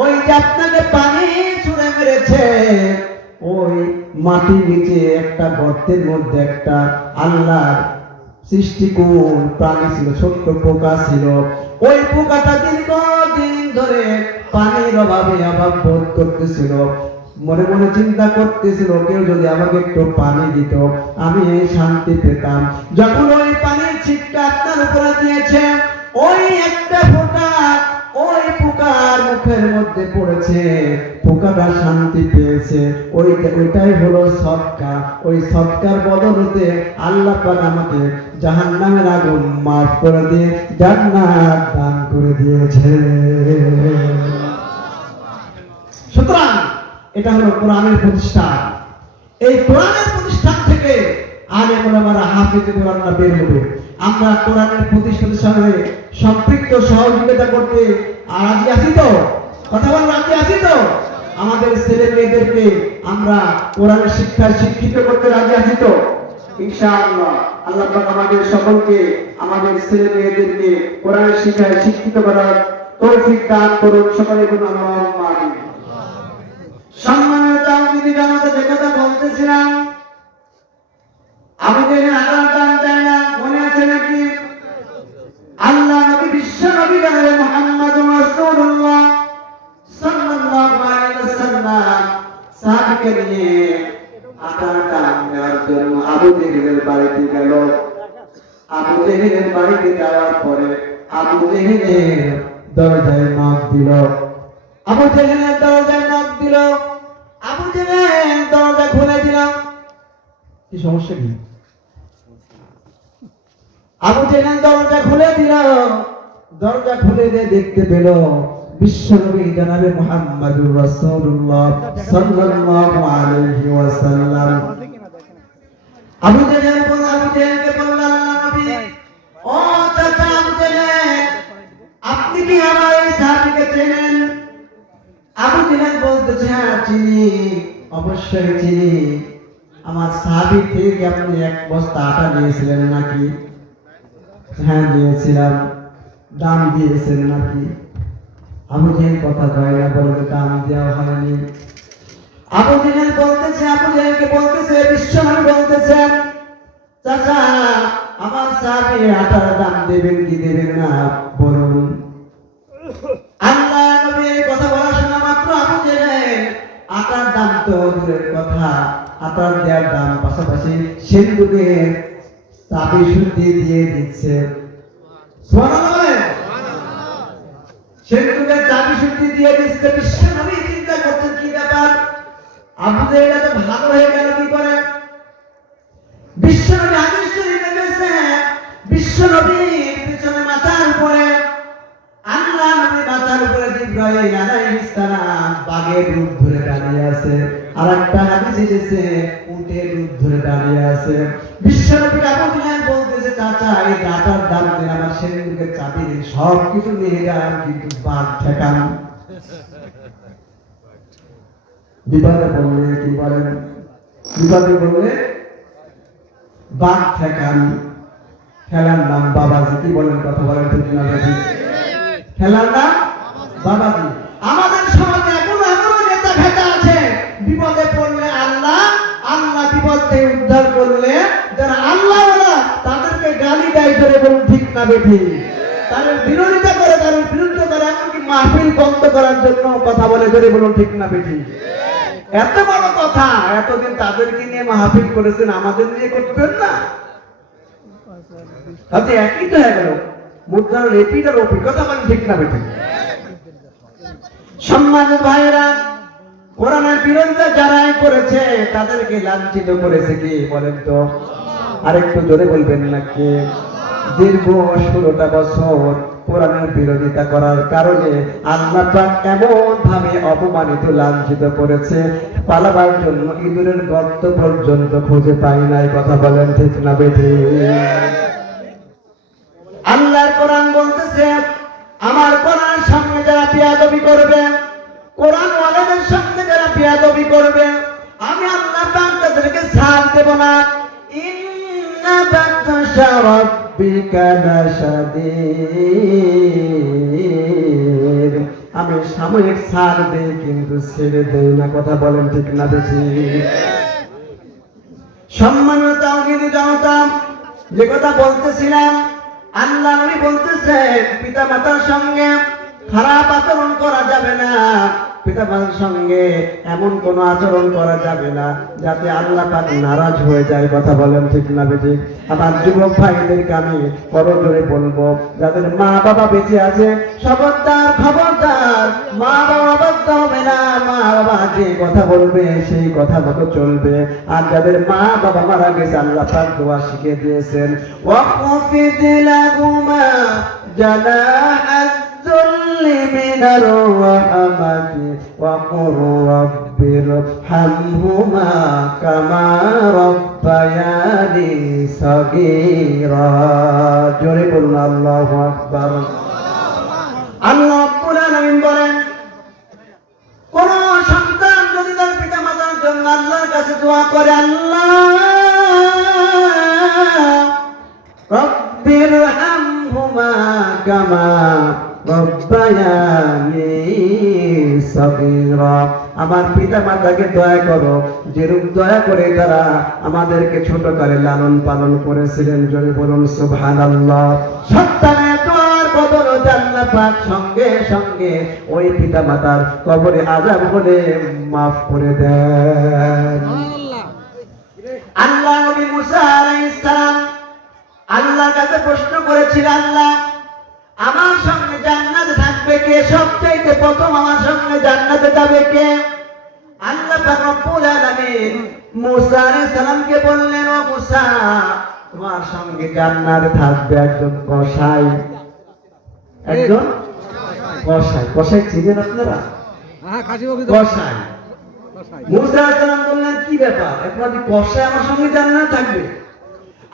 ওই যে আপনাকে পানি ছুঁড়ে মেরেছে, ওই মাটির নিচে একটা গর্তের মধ্যে একটা আল্লাহর সৃষ্টিকুল প্রাণী ছিল, ছোট্ট পোকা ছিল। ওই পোকাটা দীর্ঘদিন ধরে পানির অভাব বোধ করতেছিল। মনে মনে চিন্তা করতেছিল, কেউ যদি আমাকে একটু পানি দিত আমি এই শান্তি পেতাম। যখন ওই পানির ছিটকা আপনার উপরে দিয়েছে, ওই একটা ফোঁটা ওই পোকার মুখের মধ্যে পড়েছে, পোকাটা শান্তি পেয়েছে। ওইটাই হলো সদকা। ওই সদকার বদলতে আল্লাহ পাক আমাকে জাহান্নামের আগুন মাফ করে দিয়ে জান্নাত দান করে দিয়েছে। সুতরাং এটা হলো কোরআনের প্রতিষ্ঠান। এই কোরআনের প্রতিষ্ঠান থেকে আলেম ওলামারা, হাফেজে কোরআনরা বের হবে। আমরা কোরআনের প্রতিষ্ঠানের সঙ্গে সম্পৃক্ত সহযোগিতা করতে রাজি আছি তো? কথা বল, রাজি আছি তো? আমাদের ছেলে মেয়েদেরকে আমরা কোরআনের শিক্ষায় শিক্ষিত করতে রাজি আছি তো? ইনশাআল্লাহ আল্লাহ পাক আমাদের সকলকে, আমাদের ছেলে মেয়েদেরকে কোরআনের শিক্ষায় শিক্ষিত করার তৌফিক দান করুন। সকলে বলুন আল্লাহুম্মা আমিন। সম্মানিত তাওহীদি জামাতে যে কথা বলতেছিলাম, আবু জেহেল আল্লাহর দান চায় না, মনে আছে নাকি? আল্লাহ নবী, বিশ্ব নবী জনাবে মুহাম্মদুর রাসূলুল্লাহ সাল্লাল্লাহু আলাইহি ওয়াসাল্লাম সাহাবীকে নিয়ে আল্লাহর দান নেওয়ার জন্য আবু জেহেলের বাড়িতে গেল। আবু জেহেলের বাড়িতে যাওয়ার পরে আবু জেহেলের দরজায় নক দিল। আবু জেহেলের দরজায় নক দিল। আবু জেহেল দরজা খুলে দিল। কি সমস্যা কি? আবু জেহেল দরজা খুলে দিল। দরজা খুলে দিয়ে দেখতে পেল বিশ্বনবী জনাবে মুহাম্মদুর রাসূলুল্লাহ সাল্লাল্লাহু আলাইহি ওয়াসাল্লাম। আবু জেহেলকে বলল, আল্লাহ নবী, ও চাচা আবু জেহেল, আপনি কি আমার এই সাহাবীকে চেনেন? আবু জেহেল বলতেছে, হ্যাঁ চিনি, অবশ্যই চিনি। আমার সাহাবী থেকে আপনি এক বস্তা আটা নিয়েছিলেন নাকি? হ্যাঁ নিয়েছিলাম। দাম দিয়েছেন নাকি? আবু জেহেল কথা কয় না, বলবে দাম দেওয়া হয়নি। আবু জেহেল বলতেছে, আবু জেহেলকে বলতেছে, বিশ্বনবী বলতেছেন, চাচা আমার সাহাবী আটার দাম দেবেন কি দেবেন না বলুন। আল্লাহ নবী এই কথা বলা শোনা মাত্র আবু জেহেল আটার দাম তো দূরের কথা, আটার দেওয়ার দাম পাশাপাশি সিন্ধুকের চাবি সুদ্ধি দিয়ে দিচ্ছে। সুবহানাল্লাহ। সিন্ধুকের চাবি সুদ্ধি দিয়ে দিচ্ছে। বিশ্বনবী চিন্তা করছেন কি ব্যাপার, আবু জেহেল এত ভালো হয়ে গেল কি করে? বিশ্বনবী হাদিস শরীফে গেছে, বিশ্বনবীর পিছনে মাথার উপরে আল্লাহ নবীর মাথার উপরে জিবরাইল আলাইহিস সালাম বাঘের রূপ ধরে দাঁড়িয়ে আছে, আর একটা হাদিসে এসেছে উটের রূপ ধরে দাঁড়িয়ে আছে। বিশ্বনবী আবু জেহেল বলতেছে, চাচা এই আটার দাম দেন, আমার সিন্ধুকের চাবি দিন, সব কিছু নিয়ে যান, কিন্তু বাঘ ঠেকান। বিপদে পড়লে কি বলেন? বিপদে পড়লে বাঘ ঠেকান। খেলার নাম বাবাজি, কি বলেন? কথা বলেন ঠিক না বেশি? খেলার নাম বাবাজি। আমাদের সমাজে এখনো এমন নেতা খেতা আছে, বিপদে পড়লে আল্লাহ, আল্লাহ বিপদ থেকে উদ্ধার করলে যারা আল্লাহ ওয়ালা তাদেরকে গালি দেয়, ধরে বলুন ঠিক না বেশি? তাদের বিরোধিতা করে, তাদের বিরুদ্ধে করে, এমনকি মাহফিল বন্ধ করার জন্য কথা বলে, ধরে বলুন ঠিক না বেশি? এত বড় কথা, এতদিন তাদেরকে নিয়ে মাহফিল করেছেন, আমাদের নিয়ে করতেন না? আচ্ছা একই তো হয়ে গেল, মুদ্রার রেপিড আর ওপি, কথা বলেন ঠিক না বেঠিক? সম্মানিত ভাইরা, কোরআনের বিরোধিতা যারাই করেছে তাদেরকে লাঞ্ছিত করেছে কি বলেন তো? আরেকটু জোরে বলবেন নাকি? দীর্ঘ 16টা বছর কোরআনের বিরোধিতা করার কারণে আল্লাহ পাক এমন ভাবে অপমানিত লাঞ্ছিত করেছে, পালাবার জন্য ইঁদুরের গর্ত পর্যন্ত খুঁজে পাই নাই। কথা বলেন ঠিক না বেঠিক? আল্লাহর কোরআন বলতেছে, আমার কোরআনের সামনে যারা বেয়াদবি করবে, কোরআন ওয়ালাদের সামনে যারা বেয়াদবি করবে, আমি আল্লাহ পাক তাদেরকে ছাড় দেব না। ইন্না বাতশা রাব্বিকা লাশাদীদ, আমি সাময়িক ছাড় দেই কিন্তু ছেড়ে দেই না। কথা বলেন ঠিক না বেঠিক? সম্মানিত তাওহীদি জনতা, যে কথা বলতেছিলাম, আল্লাহ নবী বলতেছেন পিতা মাতার সঙ্গে খারাপ আচরণ করা যাবে না, পিতা মাতার সঙ্গে এমন কোন আচরণ করা যাবে না যাতে আল্লাহ পাক নারাজ হয়ে যায়। কথা বলেন ঠিক না বেঠিক? আমার যুবক ভাইদেরকে আমি করজোরে বলবো, যাদের মা বাবা বেঁচে আছে, খবরদার খবরদার, মা বাবা বাধ্য হবে না, মা বাবা যে কথা বলবে সেই কথা মতো চলবে। আর যাদের মা বাবা মারা গেছে, আল্লাহ পাক দোয়া শিখিয়ে দিয়েছেন, ওয়াকফিদ লাহুমা জানাহাদ যুল্লি মিনার রাহমাতি ওয়াকুর রাব্বিরহামহুমা কামা রাব্বায়ানি সাগীরা। জোরে বলুন আল্লাহু আকবার। আল্লাহ রাব্বুল আলামিন বলেন, কোন সন্তান যদি তার পিতা মাতার জন্য আল্লাহর কাছে দোয়া করে, আল্লাহ রাব্বিরহামহুমা কামা রাব্বায়ানি সাগীরা, আমার পিতা মাতাকে দয়া করো যেরূপ দয়া করে তারা আমাদেরকে ছোটকালে লালন পালন করেছিলেন। জোরে বলুন সুবহানাল্লাহ। সন্তানের দোয়ার বদলে আল্লাহ পাক সঙ্গে সঙ্গে ওই পিতা মাতার কবরে আযাব হলে মাফ করে দেন। আল্লাহ নবী মুসা আলাইহিস সালাম আল্লাহর কাছে প্রশ্ন করেছিলেন, আল্লাহ আমার সঙ্গে জান্নাতে থাকবে কে? সবচেয়ে প্রথম আমার সঙ্গে জান্নাতে যাবে কে? আল্লাহ পাক রব্বুল আলামিন মুসা আলাইহিস সালামকে বললেন, ও মুসা, তোমার সঙ্গে জান্নাতে থাকবে একজন কসাই। একজন কসাই। কসাই চিনেন আপনারা? কসাই। মুসা আলাইহিস সালাম বললেন, কি ব্যাপার, একবার কসাই আমার সঙ্গে জান্নাতে থাকবে?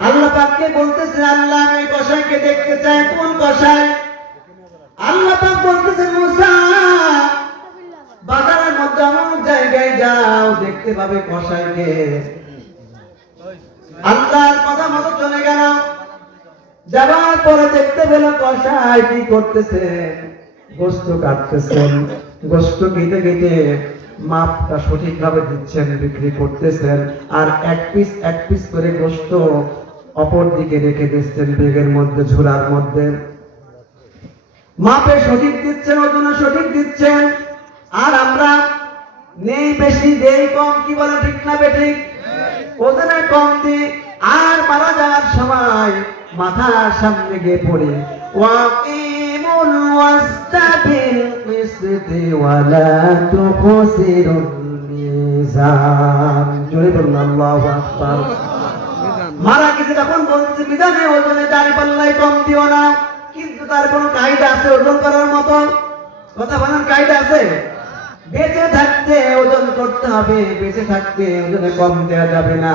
আল্লাহ পাককে বলতেছেন, আল্লাহ আমি কসাইকে দেখতে চাই। কোন কসাই? আল্লাহ পাক বলতেছেন, মুসা বাজারের মধ্যে অনেক জায়গায় যাও, দেখতে পাবে কসাইকে। আল্লাহর কথা মতো চলে গেল। যাওয়ার পরে দেখতে পেল কসাই কি করতেছেন, গোস্ত কাটতেছেন, গোস্ত কেটে কেটে মাপটা সঠিকভাবে দিচ্ছেন, বিক্রি করতেছেন, আর এক পিস করে গোস্ত অপর দিকে রেখে দিচ্ছেন ব্যাগের মধ্যে, ঝোলার মধ্যে। মাপে সঠিক দিচ্ছেন, ওজনে সঠিক দিচ্ছেন, আর আমরা নেই বেশি দেই কম, কি বলে ঠিক না বেঠিক? ওজনে কম দিই, আর মারা যাওয়ার সময় মাথার সামনে গিয়ে পড়ে ওয়াকিমুল ওয়াস্তাবিল কিসতি ওয়ালা তুখসিরুল মিজান। জোরে বলুন আল্লাহু আকবার। মারা গেছে তখন বলছে মিজানে ওজনে দাড়ি পাল্লাই কম দিও না, কিন্তু তার কোনো কায়দা আছে ওজন করার মতো? কথা বলেন, কায়দা আছে? বেঁচে থাকতে ওজন করতে হবে, বেঁচে থাকতে ওজনে কম দেওয়া যাবে না,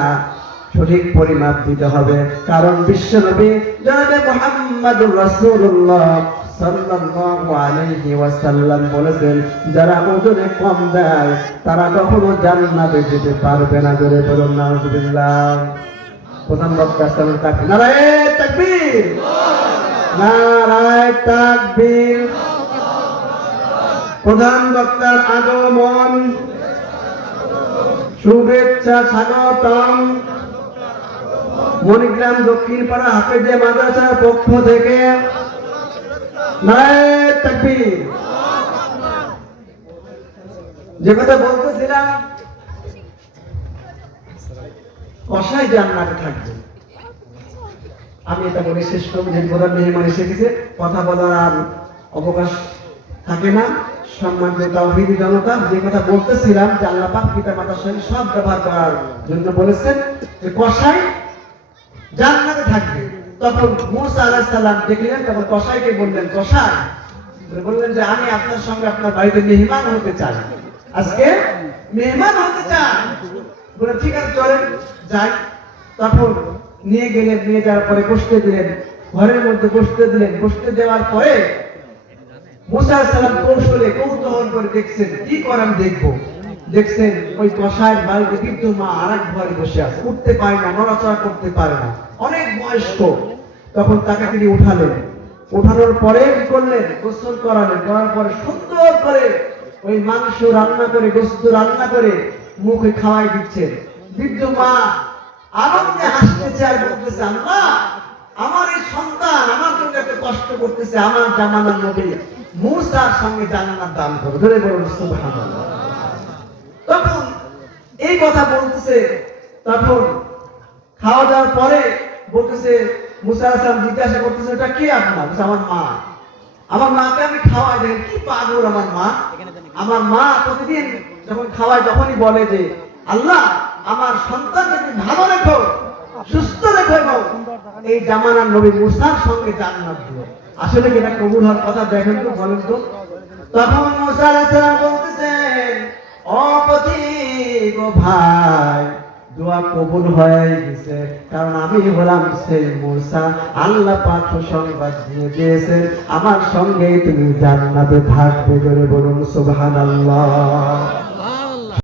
সঠিক পরিমাপ দিতে হবে। কারণ বিশ্বনবী জনাবে মুহাম্মদুর রাসূলুল্লাহ সাল্লাল্লাহু আলাইহি ওয়াসাল্লাম বলেছেন, যারা ওজনে কম দেয় তারা কখনো জান্নাতে যেতে পারবে না। জোরে বলুন নাউযুবিল্লাহ। প্রধান বক্তা সাল্লাল্লাহু আলাইহি ওয়াসাল্লাম, নারায়ে তাকবীর, নারায়ে তাকবীর। প্রধান বক্তার আগমন, শুভেচ্ছা, স্বাগতম। মণিগ্রাম দক্ষিণ পাড়া হাফেজে মাদ্রাসার পক্ষ থেকে নারায়ে তাকবীর। যে কথা বলতেছিলাম, কসাই জান্নাতে থাকবে। আমি এটা বলে শেষ করবো, যে প্রধান মেহমান এসে গেছে, কথা বলার আর অবকাশ থাকে না। সম্মানিত তাওহীদি জনতা, যে কথা বলতেছিলাম যে আল্লাহ পাক পিতা মাতার সঙ্গে সব ব্যবহার করার জন্য বলেছেন যে কসাই জান্নাতে থাকবে। তখন মূসা আলাইহিস সালাম দেখলেন, তখন কসাইকে বললেন, কসাই বললেন যে আমি আপনার সঙ্গে আপনার বাড়িতে মেহমান হতে চাই, আজকে মেহমান হতে চাই। বলে ঠিক আছে চলেন যাই। তখন নিয়ে গেলেন, নিয়ে যাওয়ার পরে বসতে দিলেন, ঘরের মধ্যে বসতে দিলেন। বসতে দেওয়ার পরে মূসা আলাইহিস সালাম কৌশলে কৌতূহল করে দেখছেন, কি করেন দেখবো। দেখছেন ওই কসাইয়ের বাড়িতে কিন্তু মা আরেক ঘরে বসে আছে, উঠতে পারে না, নড়াচড়া করতে পারে না, অনেক বয়স্ক। তখন তাকে তিনি উঠালেন, উঠানোর পরে কি করলেন, গোসল করালেন। করার পরে সুন্দর করে ওই মাংস রান্না করে, গোস্ত রান্না করে মুখে খাওয়াই দিচ্ছেন। বৃদ্ধ মা আনন্দে হাসতেছে আর বলতেছে, আল্লাহ আমার এই সন্তান আমার জন্য এত কষ্ট করতেছে, আমার জামানার নবী মূসার সঙ্গে জান্নাত দান করো। ধরে বলুন সুবহানাল্লাহ। তখন এই কথা বলতেছে, তখন খাওয়া দাওয়ার পরে বলতেছে, মূসা আলাইহিস সালাম জিজ্ঞাসা করতেছে, এটা কে আপনার? আমার মা। আমার মাকে আমি খাওয়াই, দেখেন কি পাগল আমার মা। আমার মা প্রতিদিন যখন খাওয়ায় তখনই বলে যে আল্লাহ আমার সন্তানকে তুমি ভালো রেখো, সুস্থ রেখো, এবং এই জামানার নবী মূসার সঙ্গে জান্নাত দিও। আসলে কি এটা কবুল হওয়ার কথা? দেখেন তো, বলেন তো। তখন মূসা আলাইহিস সালাম বলতেছেন, ও পথিক, ও ভাই, দোয়া কবুল হয়ে গেছে, কারণ আমি হলাম সেই মূসা। আল্লাহ পাক সংবাদ দিয়ে দিয়েছেন আমার সঙ্গে তুমি জান্নাতে থাকবে। জোরে বলুন সুবহানাল্লাহ।